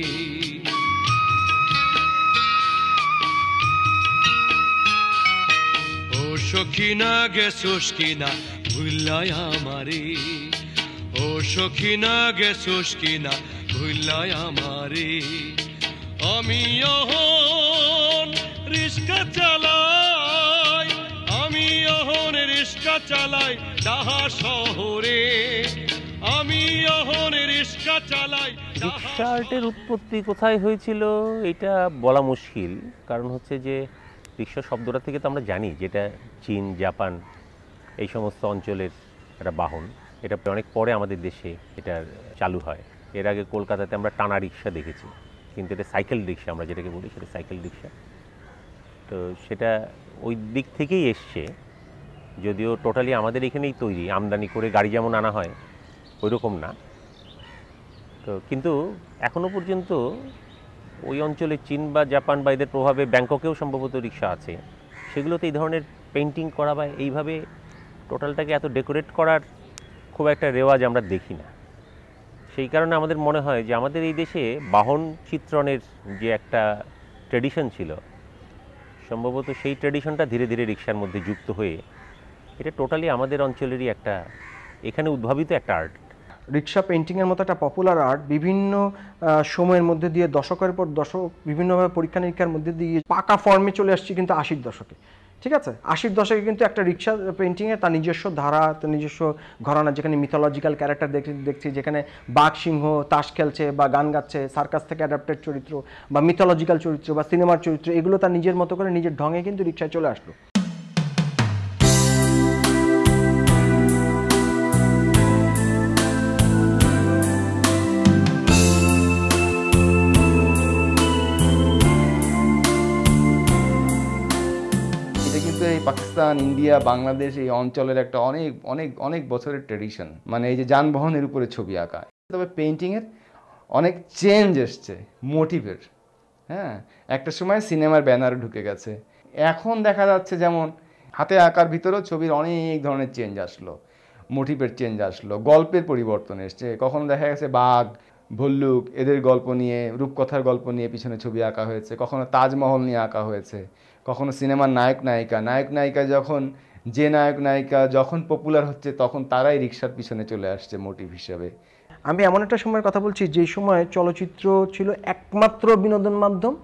ও সখিনা গেছোস কিনা ভুল্লায় আমারে, ও সখিনা গেছোস কিনা ভুল্লায় আমারে। আমি অহন রিস্কা চালাই, আমি অহন রিস্কা চালাই ঢাকা শহরে, আমি অহন রিস্কা চালাই। রিক্সা আর্টের উৎপত্তি কোথায় হয়েছিল এটা বলা মুশকিল, কারণ হচ্ছে যে রিক্সা শব্দটা থেকে তো আমরা জানি যেটা চীন, জাপান এই সমস্ত অঞ্চলের একটা বাহন। এটা অনেক পরে আমাদের দেশে এটা চালু হয়। এর আগে কলকাতাতে আমরা টানা রিক্সা দেখেছি, কিন্তু এটা সাইকেল রিক্সা আমরা যেটাকে বলি, সেটা সাইকেল রিক্সা। তো সেটা ওই দিক থেকেই এসছে, যদিও টোটালি আমাদের এখানেই তৈরি, আমদানি করে গাড়ি যেমন আনা হয় ওই রকম না। তো কিন্তু এখনও পর্যন্ত ওই অঞ্চলে চীন বা জাপান বা এদের প্রভাবে ব্যাংককেও সম্ভবত রিক্সা আছে, সেগুলোতে এই ধরনের পেন্টিং করা বা এইভাবে টোটালটাকে এত ডেকোরেট করার খুব একটা রেওয়াজ আমরা দেখি না। সেই কারণে আমাদের মনে হয় যে আমাদের এই দেশে বাহন চিত্রণের যে একটা ট্র্যাডিশন ছিল, সম্ভবত সেই ট্র্যাডিশনটা ধীরে ধীরে রিক্সার মধ্যে যুক্ত হয়ে এটা টোটালি আমাদের অঞ্চলেরই একটা এখানে উদ্ভাবিত একটা আর্ট। রিক্সা পেন্টিংয়ের মতো একটা পপুলার আর্ট বিভিন্ন সময়ের মধ্যে দিয়ে দশকের পর দশক বিভিন্নভাবে পরীক্ষা নিরীক্ষার মধ্যে দিয়ে পাকা ফর্মে চলে আসছে কিন্তু 80-র দশকে। ঠিক আছে, 80-র দশকে কিন্তু একটা রিক্সা পেন্টিংয়ে তার নিজস্ব ধারা, তার নিজস্ব ঘরানা, যেখানে মিথোলজিক্যাল ক্যারেক্টার দেখছি, যেখানে বাঘ সিংহ তাস খেলছে বা গান গাচ্ছে, সার্কাস থেকে অ্যাডাপ্টেড চরিত্র বা মিথোলজিক্যাল চরিত্র বা সিনেমার চরিত্র, এগুলো তার নিজের মতো করে নিজের ঢঙে কিন্তু রিক্সায় চলে আসলো। পাকিস্তান, ইন্ডিয়া, বাংলাদেশ এই অঞ্চলের একটা অনেক অনেক অনেক বছরের ট্র্যাডিশন, মানে এই যে যানবাহনের উপরে ছবি আঁকা। তবে পেইন্টিংয়ের অনেক চেঞ্জ এসছে মোটিভের। হ্যাঁ, একটা সময় সিনেমার ব্যানারে ঢুকে গেছে, এখন দেখা যাচ্ছে যেমন হাতে আঁকার ভিতরেও ছবির অনেক ধরনের চেঞ্জ আসলো, মোটিভের চেঞ্জ আসলো, গল্পের পরিবর্তন এসছে। কখনো দেখা গেছে বাঘ, ভল্লুক এদের গল্প নিয়ে, রূপকথার গল্প নিয়ে পিছনে ছবি আঁকা হয়েছে, কখনো তাজমহল নিয়ে আঁকা হয়েছে, কখনো সিনেমার নায়ক নায়িকা যে নায়ক নায়িকা যখন পপুলার হচ্ছে তখন তারাই রিক্সার পিছনে চলে আসছে মোটিভ হিসাবে। আমি এমন একটা সময়ের কথা বলছি যেই সময় চলচ্চিত্র ছিল একমাত্র বিনোদন মাধ্যম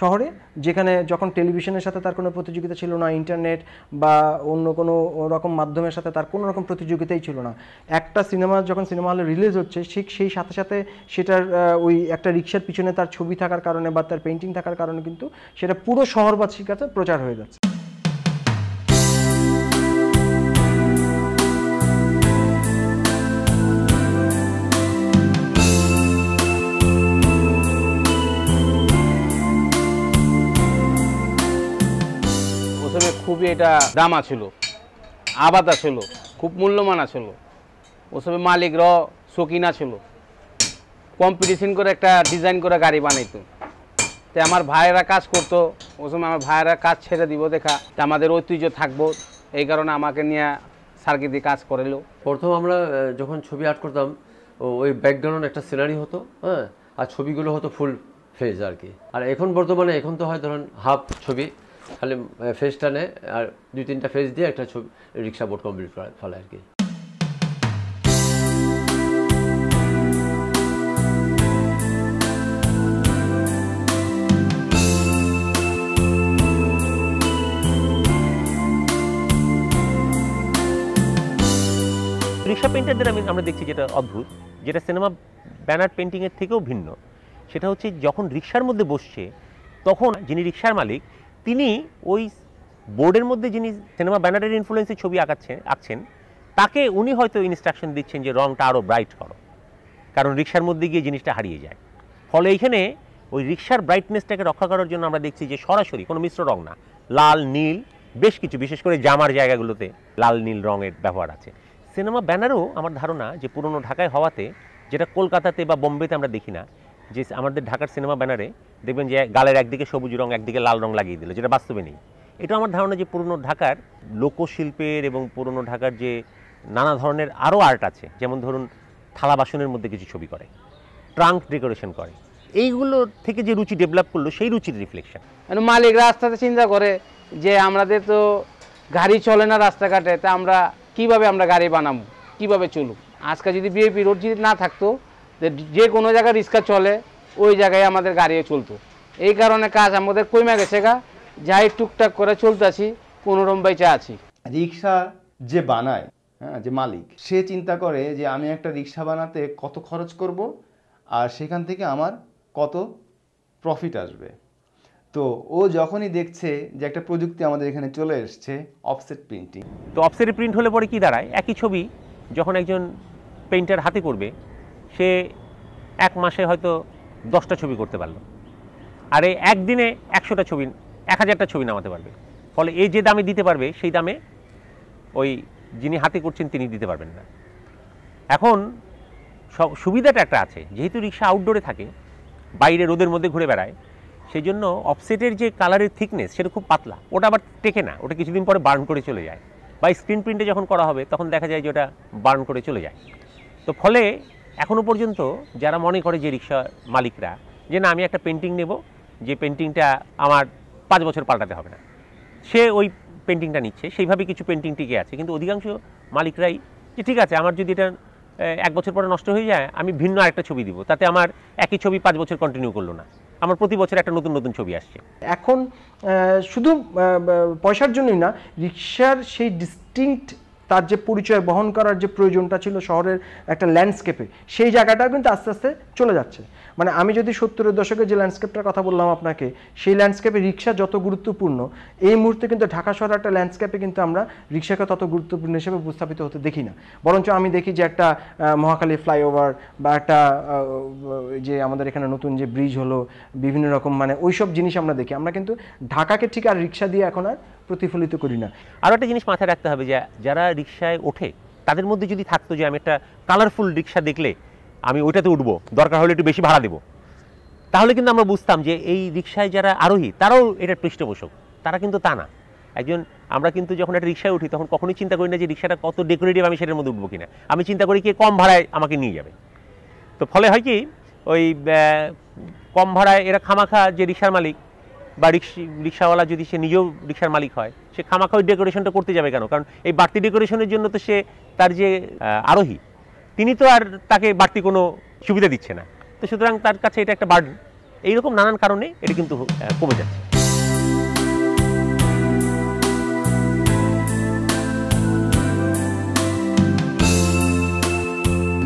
শহরে, যেখানে যখন টেলিভিশনের সাথে তার কোনো প্রতিযোগিতা ছিল না, ইন্টারনেট বা অন্য কোনো রকম মাধ্যমের সাথে তার কোনো রকম প্রতিযোগিতাই ছিল না। একটা সিনেমা যখন সিনেমা হলে রিলিজ হচ্ছে, ঠিক সেই সাথে সাথে সেটার ওই একটা রিক্সার পিছনে তার ছবি থাকার কারণে বা তার পেন্টিং থাকার কারণে কিন্তু সেটা পুরো শহরবাসীর কাছে প্রচার হয়ে যাচ্ছে। খুবই এটা দাম আছিল, আবাদ আছিল, খুব মূল্যমান আছিল। ওসবে মালিকরা শৌখিন ছিল, কম্পিটিশন করে একটা ডিজাইন করে গাড়ি বানাইতো। তো আমার ভাইয়েরা কাজ করতো, ওই সময় আমার ভাইয়েরা কাজ ছেড়ে দিব দেখা আমাদের ঐতিহ্য থাকবো, এই কারণে আমাকে নিয়ে সার্কিটে কাজ করালো। প্রথম আমরা যখন ছবি আর্ট করতাম ওই ব্যাকগ্রাউন্ড একটা সিনারি হতো, হ্যাঁ, আর ছবিগুলো হতো ফুল ফেজ আর কি। আর এখন বর্তমানে এখন তো হয় ধরুন হাফ ছবি, খালি ফেজ টানে আর 2-3টা ফেজ দিয়ে একটা ছবি রিক্সা বোর্ড কমপ্লিট করে ফেলে আর কি। রিক্সা পেইন্টারদের আমরা দেখছি যেটা অদ্ভুত, যেটা সিনেমা ব্যানার পেন্টিংয়ের থেকেও ভিন্ন, সেটা হচ্ছে যখন রিকশার মধ্যে বসছে তখন যিনি রিকশার মালিক তিনি ওই বোর্ডের মধ্যে যিনি সিনেমা ব্যানারের ইনফ্লুয়েন্সে ছবি আঁকছেন তাকে উনি হয়তো ইনস্ট্রাকশন দিচ্ছেন যে রংটা আরও ব্রাইট করো, কারণ রিকশার মধ্যে গিয়ে জিনিসটা হারিয়ে যায়। ফলে এইখানে ওই রিকশার ব্রাইটনেসটাকে রক্ষা করার জন্য আমরা দেখছি যে সরাসরি কোনো মিশ্র রং না, লাল নীল বেশ কিছু, বিশেষ করে জামার জায়গাগুলোতে লাল নীল রঙের ব্যবহার আছে। সিনেমা ব্যানারও আমার ধারণা যে পুরনো ঢাকায় হওয়াতে, যেটা কলকাতাতে বা বোম্বেতে আমরা দেখি না, যে আমাদের ঢাকার সিনেমা ব্যানারে দেখবেন যে গালের একদিকে সবুজ রং একদিকে লাল রং লাগিয়ে দিল, যেটা বাস্তবে নেই। এটা আমার ধারণা যে পুরনো ঢাকার লোকশিল্পের এবং পুরনো ঢাকার যে নানা ধরনের আরও আর্ট আছে, যেমন ধরুন থালা বাসনের মধ্যে কিছু ছবি করে, ট্রাঙ্ক ডেকোরেশন করে, এইগুলো থেকে যে রুচি ডেভেলপ করলো সেই রুচির রিফ্লেকশন। মালিক রাস্তাতে চিন্তা করে যে আমাদের তো গাড়ি চলে না রাস্তাঘাটে, তা আমরা কিভাবে আমরা গাড়ি বানাবো, কিভাবে চলুক। আজকে যদি বিএপি রোড যদি না থাকতো, যে কোনো জায়গায় রিক্সা চলে ওই জায়গায় আমাদের গাড়িও চলতো। এই কারণে কাজ আমাদের কমে গেছে গা, যাই টুকটাক করে চলতেছি, কোনোরকম বেঁচে আছি। রিক্সা যে বানায়, হ্যাঁ, যে মালিক, সে চিন্তা করে যে আমি একটা রিক্সা বানাতে কত খরচ করব আর সেখান থেকে আমার কত প্রফিট আসবে। তো ও যখনই দেখছে যে একটা প্রযুক্তি আমাদের এখানে চলে এসছে, অফসেট প্রিন্টিং। তো অফসেট প্রিন্ট হলে পরে কি দাঁড়ায়, একই ছবি যখন একজন পেইন্টার হাতে করবে, সে এক মাসে হয়তো 10টা ছবি করতে পারলো, আর এই একদিনে 100টা ছবি, 1000টা ছবি নামাতে পারবে। ফলে এই যে দামে দিতে পারবে সেই দামে ওই যিনি হাতে করছেন তিনি দিতে পারবেন না। এখন সুবিধাটা একটা আছে, যেহেতু রিক্সা আউটডোরে থাকে, বাইরে রোদের মধ্যে ঘুরে বেড়ায়, সেই জন্য অফসেটের যে কালারের থিকনেস সেটা খুব পাতলা, ওটা আবার টেকে না, ওটা কিছুদিন পরে বার্ন করে চলে যায়, বা স্ক্রিন প্রিন্টে যখন করা হবে তখন দেখা যায় যে ওটা বার্ন করে চলে যায়। তো ফলে এখনও পর্যন্ত যারা মনে করে যে রিক্সা মালিকরা যে না আমি একটা পেন্টিং নেব, যে পেন্টিংটা আমার 5 বছর পাল্টাতে হবে না, সে ওই পেন্টিংটা নিচ্ছে, সেইভাবে কিছু পেন্টিং টিকে আছে। কিন্তু অধিকাংশ মালিকরাই যে ঠিক আছে আমার যদি এটা 1 বছর পরে নষ্ট হয়ে যায়, আমি ভিন্ন আরেকটা ছবি দিব, তাতে আমার একই ছবি 5 বছর কন্টিনিউ করলো না, আমার প্রতি বছর একটা নতুন নতুন ছবি আসছে। এখন শুধু পয়সার জন্যই না, রিক্সার সেই ডিস্টিংক্ট তার যে পরিচয় বহন করার যে প্রয়োজনটা ছিল শহরের একটা ল্যান্ডস্কেপে, সেই জায়গাটাও কিন্তু আস্তে আস্তে চলে যাচ্ছে। মানে আমি যদি 70-এর দশকে যে ল্যান্ডস্কেপটার কথা বললাম আপনাকে, সেই ল্যান্ডস্কেপে রিক্সা যত গুরুত্বপূর্ণ, এই মুহূর্তে কিন্তু ঢাকা শহরের একটা ল্যান্ডস্কেপে কিন্তু আমরা রিক্সাকে তত গুরুত্বপূর্ণ হিসেবে উপস্থাপিত হতে দেখি না। বরঞ্চ আমি দেখি যে একটা মহাখালী ফ্লাইওভার বা একটা যে আমাদের এখানে নতুন যে ব্রিজ হলো, বিভিন্ন রকম মানে ওইসব জিনিস আমরা দেখি। আমরা কিন্তু ঢাকাকে ঠিক আর রিক্সা দিয়ে এখন আর প্রতিফলিত করি না। আরও একটা জিনিস মাথায় রাখতে হবে, যে যারা রিক্সায় ওঠে তাদের মধ্যে যদি থাকতো যে আমি একটা কালারফুল রিক্সা দেখলে আমি ওইটাতে উঠবো, দরকার হলে একটু বেশি ভাড়া দেবো, তাহলে কিন্তু আমরা বুঝতাম যে এই রিক্সায় যারা আরোহী তারাও এটার পৃষ্ঠপোষক। তারা কিন্তু তা না। আমরা কিন্তু যখন একটা রিক্সায় উঠি তখন কখনোই চিন্তা করি না যে রিক্সাটা কত ডেকোরেটিভ, আমি সেটার মধ্যে উঠবো কিনা, আমি চিন্তা করি কি কম ভাড়ায় আমাকে নিয়ে যাবে। তো ফলে হয় কি ওই কম ভাড়ায় এরা খামাখা, যে রিক্সার মালিক বা রিক্সাওয়ালা যদি সে নিজেও রিক্সার মালিক হয়, সে খামাখা ওই ডেকোরেশনটা করতে যাবে কেন? কারণ এই বাড়তি ডেকোরেশনের জন্য তো সে তার যে আরোহী তিনি তো আর তাকে বাড়তি কোনো সুবিধা দিচ্ছে না, তো সুতরাং তার কাছে এটা একটা বার্ডেন। এইরকম নানান কারণে এটা কিন্তু কমে যাচ্ছে।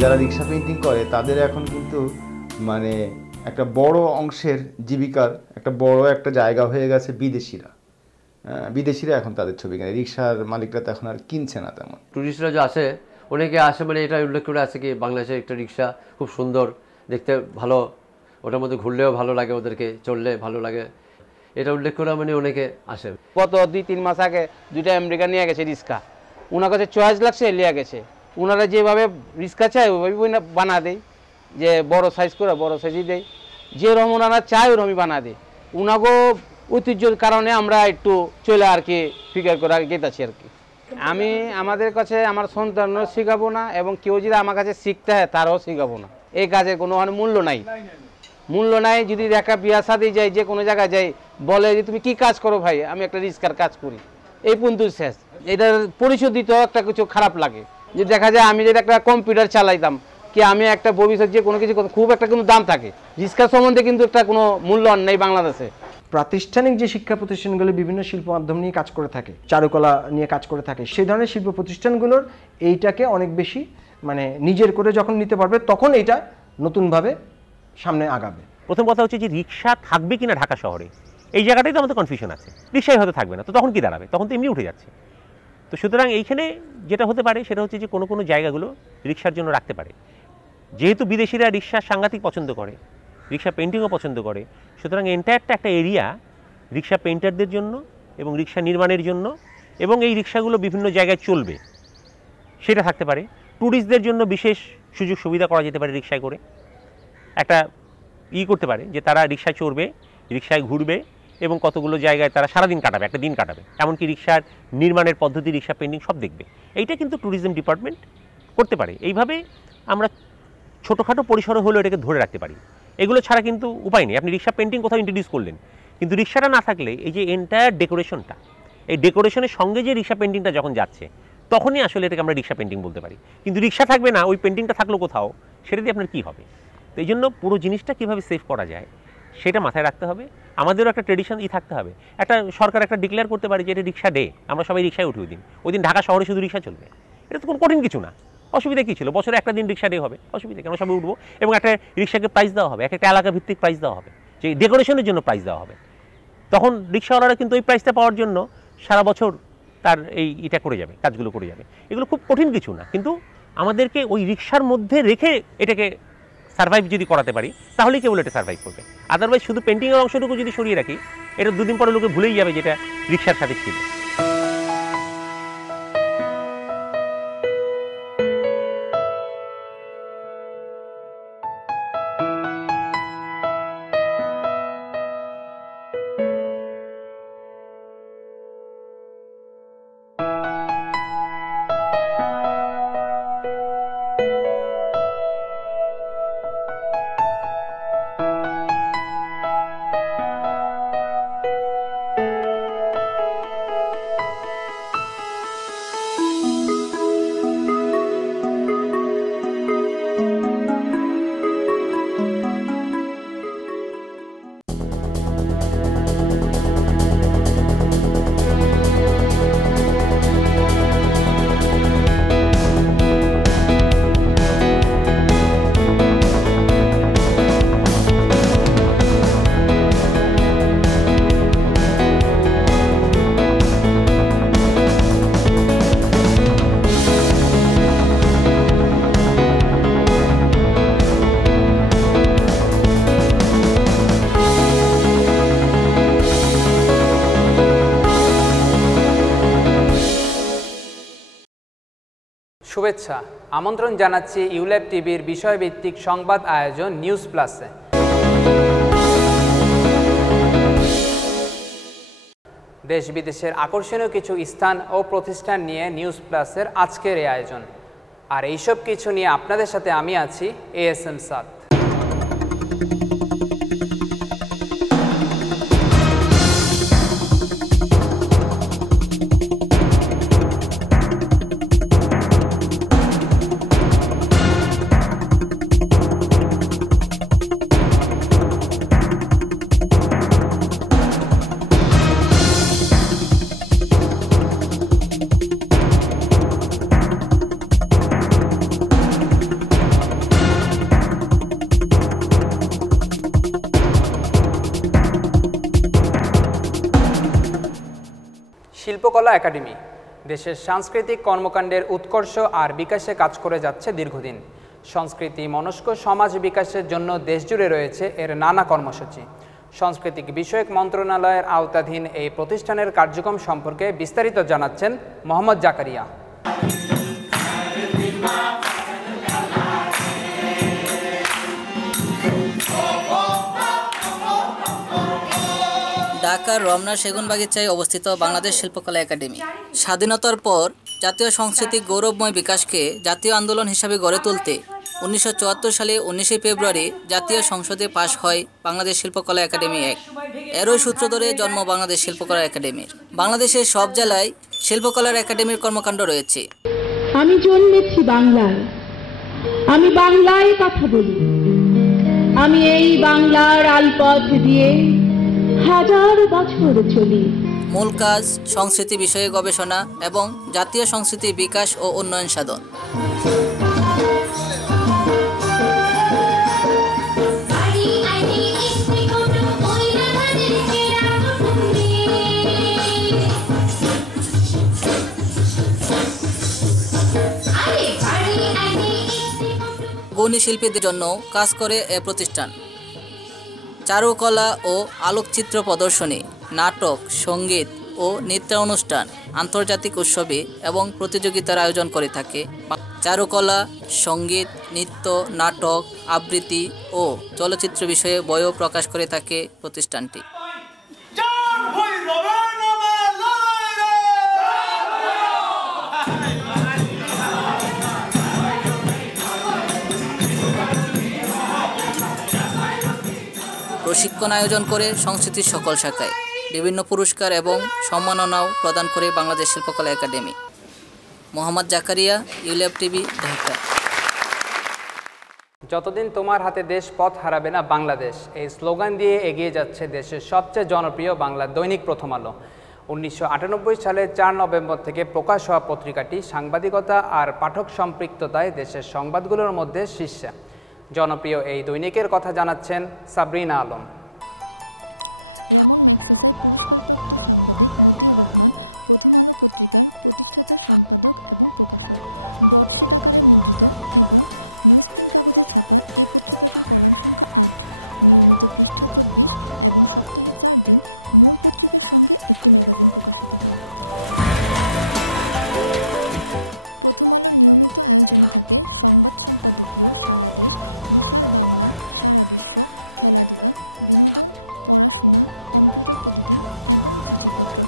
যারা রিক্সা পেইন্টিং করে তাদের এখন কিন্তু মানে একটা বড় অংশের জীবিকার একটা বড় একটা জায়গা হয়ে গেছে বিদেশিরা। বিদেশিরা এখন তাদের ছবি কেনে, রিক্সার মালিকরা তো এখন আর কিনছে না তেমন। টুরিস্টরা যে আসে, অনেকে আসে মানে এটা উল্লেখ করে আছে কি বাংলাদেশের একটা রিক্সা খুব সুন্দর দেখতে, ভালো, ওটার মধ্যে ঘুরলেও ভালো লাগে, ওদেরকে চললে ভালো লাগে, এটা উল্লেখ করে মানে অনেকে আসে। গত 2-3 মাস আগে 2টা আমেরিকা নিয়ে গেছে রিক্সা, ওনার কাছে চয়েস লাগছে লিয়ে গেছে। ওনারা যেভাবে রিক্সা চায় ওইভাবে বানা দেয়, যে বড় সাইজ করে বড় সাইজই দেয়, যেরকম ওনারা চায় ওরকমই বানা দেয়। ওনাকেও ঐতিহ্যের কারণে আমরা একটু চলে আর কি ফিগার করে গেতাছি আর কি। আমি আমাদের কাছে আমার সন্তানও শেখাবো না, এবং কেউ যদি আমার কাছে শিখতে হয় তারাও শেখাবো না। এই কাজের কোনো মূল্য নাই, মূল্য নাই। যদি দেখা বিয়া শাদী যাই, যে কোনো জায়গায় যাই, বলে যে তুমি কি কাজ করো ভাই, আমি একটা রিক্সার কাজ করি, এই পর্যন্ত শেষ। এটার পরিশোধ দিতেও একটা কিছু খারাপ লাগে, যে দেখা যায় আমি যদি একটা কম্পিউটার চালাইতাম কি, আমি একটা ভবিষ্যৎ যে কোনো কিছু খুব একটা কিন্তু দাম থাকে, রিক্সার সম্বন্ধে কিন্তু একটা কোনো মূল্যায়ন নেই বাংলাদেশে। প্রাতিষ্ঠানিক যে শিক্ষা প্রতিষ্ঠানগুলো বিভিন্ন শিল্প মাধ্যম নিয়ে কাজ করে থাকে, চারুকলা নিয়ে কাজ করে থাকে, সেই ধরনের শিল্প প্রতিষ্ঠানগুলোর এইটাকে অনেক বেশি মানে নিজের করে যখন নিতে পারবে, তখন এইটা নতুনভাবে সামনে আগাবে। প্রথম কথা হচ্ছে যে রিক্সা থাকবে কিনা ঢাকা শহরে, এই জায়গাটাই তো আমাদের কনফিউশন আছে। রিক্সায় হয়তো থাকবে না, তো তখন কি দাঁড়াবে? তখন তো এমনি উঠে যাচ্ছে। তো সুতরাং এইখানে যেটা হতে পারে সেটা হচ্ছে যে কোনো কোনো জায়গাগুলো রিক্সার জন্য রাখতে পারে। যেহেতু বিদেশিরা রিক্সা সাংঘাতিক পছন্দ করে, রিক্সা পেন্টিংও পছন্দ করে, সুতরাং এন্টায়ারটা একটা এরিয়া রিক্সা পেন্টারদের জন্য এবং রিক্সা নির্মাণের জন্য, এবং এই রিক্সাগুলো বিভিন্ন জায়গায় চলবে সেটা থাকতে পারে। ট্যুরিস্টদের জন্য বিশেষ সুযোগ সুবিধা করা যেতে পারে, রিক্সায় করে একটা করতে পারে যে তারা রিক্সায় চড়বে, রিক্সায় ঘুরবে এবং কতগুলো জায়গায় তারা সারাদিন কাটাবে, একটা দিন কাটাবে, এমনকি রিক্সার নির্মাণের পদ্ধতি, রিক্সা পেন্টিং সব দেখবে। এইটা কিন্তু ট্যুরিজম ডিপার্টমেন্ট করতে পারে। এইভাবে আমরা ছোটোখাটো পরিসরে হলেও এটাকে ধরে রাখতে পারি। এগুলো ছাড়া কিন্তু উপায় নেই। আপনি রিক্সা পেন্টিং কোথাও ইন্ট্রোডিউস করলেন, কিন্তু রিক্সাটা না থাকলে এই যে এন্টায়ার ডেকোরেশনটা, এই ডেকোরেশনের সঙ্গে যে রিক্সা পেন্টিংটা যখন যাচ্ছে তখনই আসলে এটাকে আমরা রিক্সা পেন্টিং বলতে পারি। কিন্তু রিক্সা থাকবে না, ওই পেন্টিংটা থাকলো কোথাও, সেটা দিয়ে আপনার কী হবে? তো এই জন্য পুরো জিনিসটা কীভাবে সেভ করা যায় সেটা মাথায় রাখতে হবে। আমাদেরও একটা ট্রেডিশন থাকতে হবে। একটা সরকার একটা ডিক্লেয়ার করতে পারে যে এটা রিক্সা ডে, আমরা সবাই রিক্সায় উঠি ওই দিন ঢাকা শহরে শুধু রিক্সা চলবে। এটা তো কোনো কঠিন কিছু না। অসুবিধা কী ছিল? বছরে একটা দিন রিক্সা ডে হবে, অসুবিধা কি? আমরা সবাই উঠবো এবং একটা রিক্সাকে প্রাইস দেওয়া হবে, একটা এলাকা ভিত্তিক প্রাইস দেওয়া হবে, যে ডেকোরেশনের জন্য প্রাইস দেওয়া হবে। তখন রিক্সাওয়ালারা কিন্তু ওই প্রাইসটা পাওয়ার জন্য সারা বছর তার এটা করে যাবে, কাজগুলো করে যাবে। এগুলো খুব কঠিন কিছু না, কিন্তু আমাদেরকে ওই রিক্সার মধ্যে রেখে এটাকে সার্ভাইভ যদি করাতে পারি তাহলেই কেবল এটা সার্ভাইভ করবে। আদারওয়াইজ শুধু পেন্টিংয়ের অংশটুকু যদি সরিয়ে রাখি, এটা দুদিন পরে লোকে ভুলেই যাবে যেটা রিক্সার সাথে ছিল। শুভেচ্ছা, আমন্ত্রণ জানাচ্ছি ইউল্যাব টিভির বিষয়ভিত্তিক সংবাদ আয়োজন নিউজ প্লাসে। দেশ বিদেশের আকর্ষণীয় কিছু স্থান ও প্রতিষ্ঠান নিয়ে নিউজ প্লাসের আজকের এই আয়োজন, আর এইসব কিছু নিয়ে আপনাদের সাথে আমি আছি ASM সাদ। শিল্পকলা একাডেমি দেশের সাংস্কৃতিক কর্মকাণ্ডের উৎকর্ষ আর বিকাশে কাজ করে যাচ্ছে দীর্ঘদিন। সংস্কৃতি মনস্ক সমাজ বিকাশের জন্য দেশজুড়ে রয়েছে এর নানা কর্মসূচি। সাংস্কৃতিক বিষয়ক মন্ত্রণালয়ের আওতাধীন এই প্রতিষ্ঠানের কার্যক্রম সম্পর্কে বিস্তারিত জানাচ্ছেন মোহাম্মদ জাকারিয়া। ঢাকার রমনা সেগুনবাগিচায় অবস্থিত বাংলাদেশ শিল্পকলা একাডেমি স্বাধীনতার পর জাতীয় সংস্কৃতিক গৌরবময় বিকাশকে জাতীয় আন্দোলন হিসাবে গড়ে তুলতে 1974 সালে 19 ফেব্রুয়ারি জাতীয় সংসদে পাশ হয় বাংলাদেশ শিল্পকলা একাডেমি অ্যাক্ট। এরই সূত্র ধরে জন্ম বাংলাদেশ শিল্পকলা একাডেমির। বাংলাদেশের সব জেলায় শিল্পকলার একাডেমির কর্মকাণ্ড রয়েছে। আমি জন্মেছি বাংলায়, আমি বাংলায় কথা বলি, আমি এই বাংলার আলপথ দিয়ে হাজার বছর চলি। মূল কাজ সংস্কৃতি বিষয়ে গবেষণা এবং জাতীয় সংস্কৃতি বিকাশ ও উন্নয়ন সাধন। তরুণী শিল্পীদের জন্য কাজ করে এ প্রতিষ্ঠান। চারুকলা ও আলোকচিত্র প্রদর্শনী, নাটক, সঙ্গীত ও নৃত্যানুষ্ঠান, আন্তর্জাতিক উৎসবে এবং প্রতিযোগিতার আয়োজন করে থাকে। চারুকলা, সঙ্গীত, নৃত্য, নাটক, আবৃত্তি ও চলচ্চিত্র বিষয়ে বইও প্রকাশ করে থাকে প্রতিষ্ঠানটি। প্রশিক্ষণ আয়োজন করে সংস্কৃতির সকল শাখায়। বিভিন্ন পুরস্কার এবং সম্মাননাও প্রদান করে বাংলাদেশ শিল্পকলা academy. Mohammad Zakaria, ULAB TV, Dhaka. যতদিন তোমার হাতে দেশ পথ হারাবে না বাংলাদেশ, এই স্লোগান দিয়ে এগিয়ে যাচ্ছে দেশের সবচেয়ে জনপ্রিয় বাংলা দৈনিক প্রথম আলো। 1998 সালের 4 নভেম্বর থেকে প্রকাশ হওয়া পত্রিকাটি সাংবাদিকতা আর পাঠক সম্পৃক্ততায় দেশের সংবাদগুলোর মধ্যে শীর্ষে। জনপ্রিয় এই দৈনিকের কথা জানাচ্ছেন সাবরিনা আলম। রেমন ম্যাগসেসায় পুরস্কারপ্রাপ্ত সাংবাদিক মতিউর রহমান প্রথম আলো পত্রিকার প্রতিষ্ঠাতা সম্পাদক এবং প্রকাশক। ব্রডশিট আকারে মুদ্রিত এবং নিউজ প্রিন্ট কাগজে ছাপা এই পত্রিকাটির কলাম সংখ্যা 8, নিয়মিত পৃষ্ঠা 24 এবং সপ্তাহে 4 দিন মূল পত্রিকার সঙ্গে একটি ম্যাগাজিন প্রকাশিত হয়। প্রথম আলোর নিয়মিত আয়োজনে থাকে সংবাদ সম্পাদকীয়, সারা দেশ, বিশাল বাংলা, সারা বিশ্ব, খেলাধুলা, বিনোদন, পড়াশোনা, কম্পিউটার প্রতিদিন এবং চিঠিপত্র।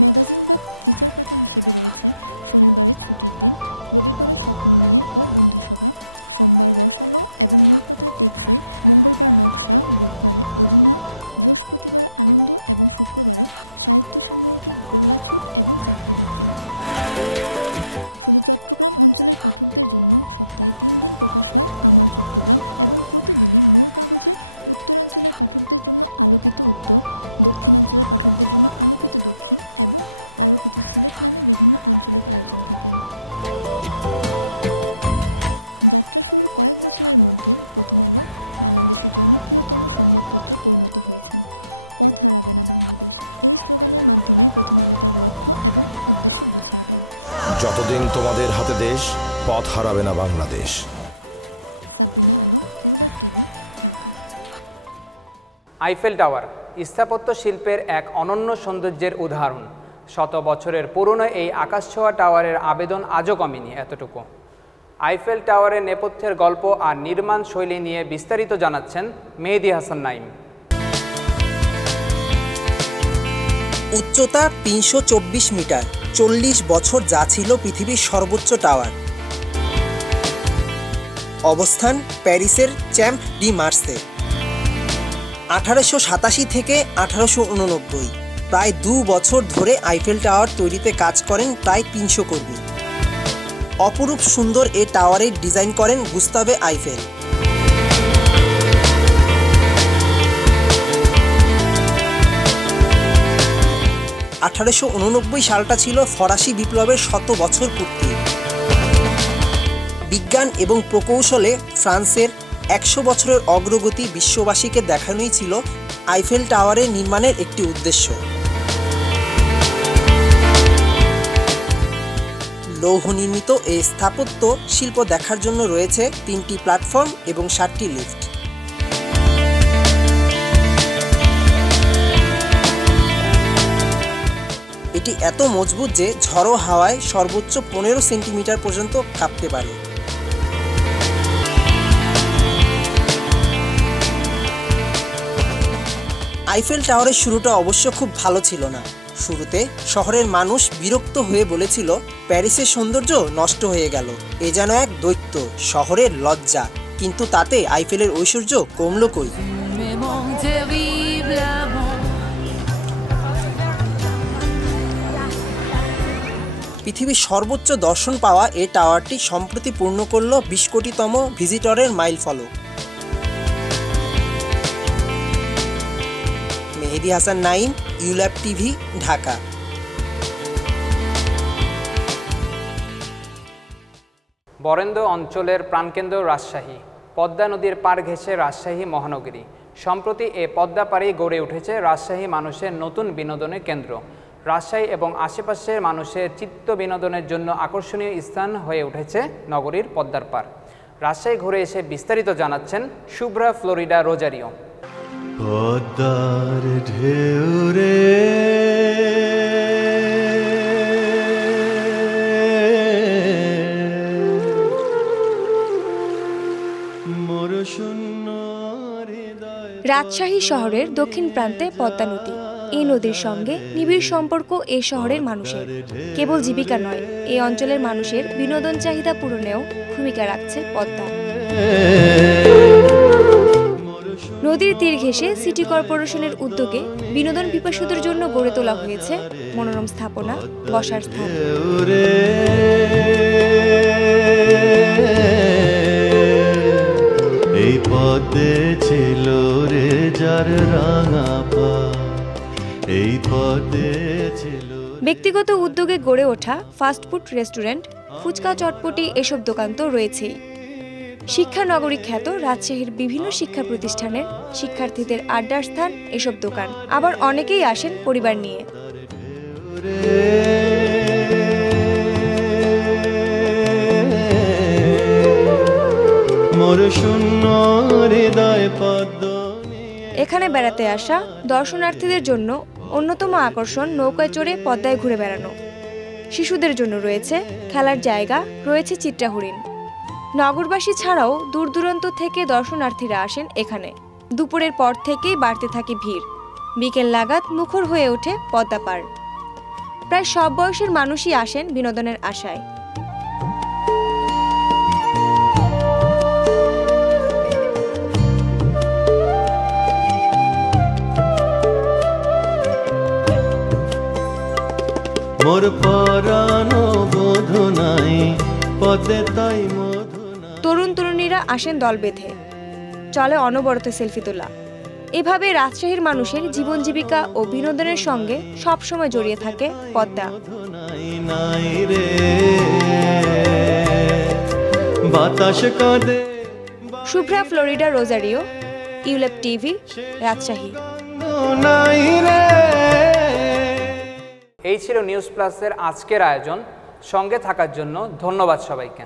ম্যাগাজিন বা ফিচার পাতা হিসেবে রয়েছে শনিবারে ছুটির দিন, রবিবারে স্বপ্ন নিয়ে ও বন্ধুসভা, সোমবার রসালো এবং মূল পাতায় টেকসই, মঙ্গলবার নকশা, বুধবারে অধুনা, বৃহস্পতিবার আনন্দ এবং শুক্রবারে সাহিত্য সাময়িকী, গোল্লাছুট এবং চাকরি বাকরি। শুধু চট্টগ্রাম অঞ্চলের পাঠকদের জন্য সপ্তাহে 3 দিন প্রকাশ হয় আমার চট্টগ্রাম এবং প্রতিদিনই মূল কাগজে উত্তরাঞ্চলের পাঠকদের জন্য আলোকিত উত্তর, দক্ষিণাঞ্চলের পাঠকদের জন্য আলোকিত দক্ষিণ এবং আলোকিত সিলেট নামে বিভিন্ন আঞ্চলিক আয়োজন থাকে। যাত্রা শুরুর কয়েক বছরের মধ্যেই প্রথম আলো বাংলাদেশের জনপ্রিয়তম সংবাদপত্রে পরিণত হয়েছে। পথ হারাবে না বাংলাদেশ, এই স্লোগানের মাধ্যমে প্রথম আলো তার লক্ষ্য এবং উদ্দেশ্য বুঝিয়ে দেন। যতদিন তোমাদের হাতে দেশ, পথ হারাবে না Bangladesh. Sabrina Alam, ULAB TV, Dhaka. Eiffel tower স্থাপত্য শিল্পের এক অনন্য সৌন্দর্যের উদাহরণ। শত বছরের পুরনো এই আকাশছোঁয়া টাওয়ারের আবেদন আজও কমেনি এতটুকু। আইফেল টাওয়ারের নেপথ্যের গল্প আর নির্মাণ শৈলী নিয়ে বিস্তারিত জানাচ্ছেন মেহেদী হাসান নাইম। উচ্চতা 324 মিটার, 40 বছর যা ছিল পৃথিবীর সর্বোচ্চ টাওয়ার। অবস্থান প্যারিসের চ্যাম্প ডি মার্সে। 1887 থেকে 1889, প্রায় 2 বছর ধরে আইফেল টাওয়ার তৈরিতে কাজ করেন প্রায় 300 কর্মী। অপরূপ সুন্দর এ টাওয়ারের ডিজাইন করেন গুস্তাভে আইফেল। সালটা ছিল ফরাসি বিপ্লবের 100 বছর পূর্তি। বিজ্ঞান এবং প্রকৌশলে ফ্রান্সের 100 বছরের অগ্রগতি বিশ্ববাসীকে দেখানোই ছিল আইফেল টাওয়ারের নির্মাণের একটি উদ্দেশ্য। লৌহ নির্মিত এই স্থাপত্য শিল্প দেখার জন্য রয়েছে 3টি প্ল্যাটফর্ম এবং 7টি লিফট। এটি এত মজবুত যে ঝড়ো হাওয়ায় সর্বোচ্চ 15 সেন্টিমিটার পর্যন্ত কাঁপতে পারে। আইফেল টাওয়ারের শুরুটা অবশ্য খুব ভালো ছিল না। শুরুতে শহরের মানুষ বিরক্ত হয়ে বলেছিল, প্যারিসের সৌন্দর্য নষ্ট হয়ে গেল, এ যেন এক দৈত্য, শহরের লজ্জা। কিন্তু তাতে আইফেলের ঐশ্বর্য কমলো কই। পৃথিবীর সর্বোচ্চ দর্শন পাওয়া এই টাওয়ারটি সম্প্রতি পূর্ণ করল 20 কোটিতম ভিজিটরের মাইল ফলক। মেহেদী হাসান নাইম, ইউল্যাব টিভি, ঢাকা। বরেন্দ্র অঞ্চলের প্রাণকেন্দ্র রাজশাহী। পদ্মা নদীর পার ঘেঁষে রাজশাহী মহানগরী। সম্প্রতি এ পদ্মা পাড়েই গড়ে উঠেছে রাজশাহী মানুষের নতুন বিনোদনের কেন্দ্র। রাজশাহী এবং আশেপাশের মানুষের চিত্ত বিনোদনের জন্য আকর্ষণীয় স্থান হয়ে উঠেছে নগরীর পদ্মার পাড়। রাজশাহী ঘুরে এসে বিস্তারিত জানাচ্ছেন শুভ্রা ফ্লোরিডা রোজারিও। পদ্মার ঢেউ রে রাজশাহী শহরের দক্ষিণ প্রান্তে পদ্মা নদী। এই নদীর সঙ্গে নিবিড় সম্পর্ক এই শহরের মানুষের। কেবল জীবিকা নয়, এই অঞ্চলের মানুষের বিনোদন চাহিদা পূরণেও ভূমিকা রাখছে পদ্মা। নদীর তীর ঘেঁষে সিটি কর্পোরেশনের উদ্যোগে বিনোদন পিপাসুদের জন্য গড়ে তোলা হয়েছে মনোরম স্থাপনা, বসার স্থান। এই পথে ছিল রে যার রাঙা পা, এই পথে ছিল। ব্যক্তিগত উদ্যোগে গড়ে ওঠা ফাস্টফুড রেস্টুরেন্ট, ফুচকা, চটপটি এসব দোকান তো রয়েছেই। শিক্ষা নগরী খ্যাত রাজশাহীর বিভিন্ন শিক্ষা প্রতিষ্ঠানের শিক্ষার্থীদের আড্ডার স্থান এসব দোকান। আবার অনেকেই আসেন পরিবার নিয়ে। এখানে বেড়াতে আসা দর্শনার্থীদের জন্য অন্যতম আকর্ষণ নৌকায় চড়ে পদ্মায় ঘুরে বেড়ানো। শিশুদের জন্য রয়েছে খেলার জায়গা, রয়েছে চিত্রা হরিণ। নগরবাসী ছাড়াও দূর দূরান্ত থেকে দর্শনার্থীরা আসেন এখানে। দুপুরের পর থেকেই বাড়তে থাকে ভিড়। বিকেল নাগাদ মুখর হয়ে ওঠে পদ্মা পার। প্রায় সব বয়সের মানুষই আসেন বিনোদনের আশায়। মোর পরানো বোধ নাই পদে তাই তরুণ তরুণীরা আসেন দল বেঁধে, চলে অনবরত সেলফি তোলা। এভাবে রাজশাহীর মানুষের জীবন জীবিকা ও বিনোদনের সঙ্গে সবসময় জড়িয়ে থাকে Padma. Shubhra Florida Rozario, ULAB TV, Rajshahi. এই ছিল নিউজ প্লাসের আজকের আয়োজন। সঙ্গে থাকার জন্য ধন্যবাদ সবাইকে।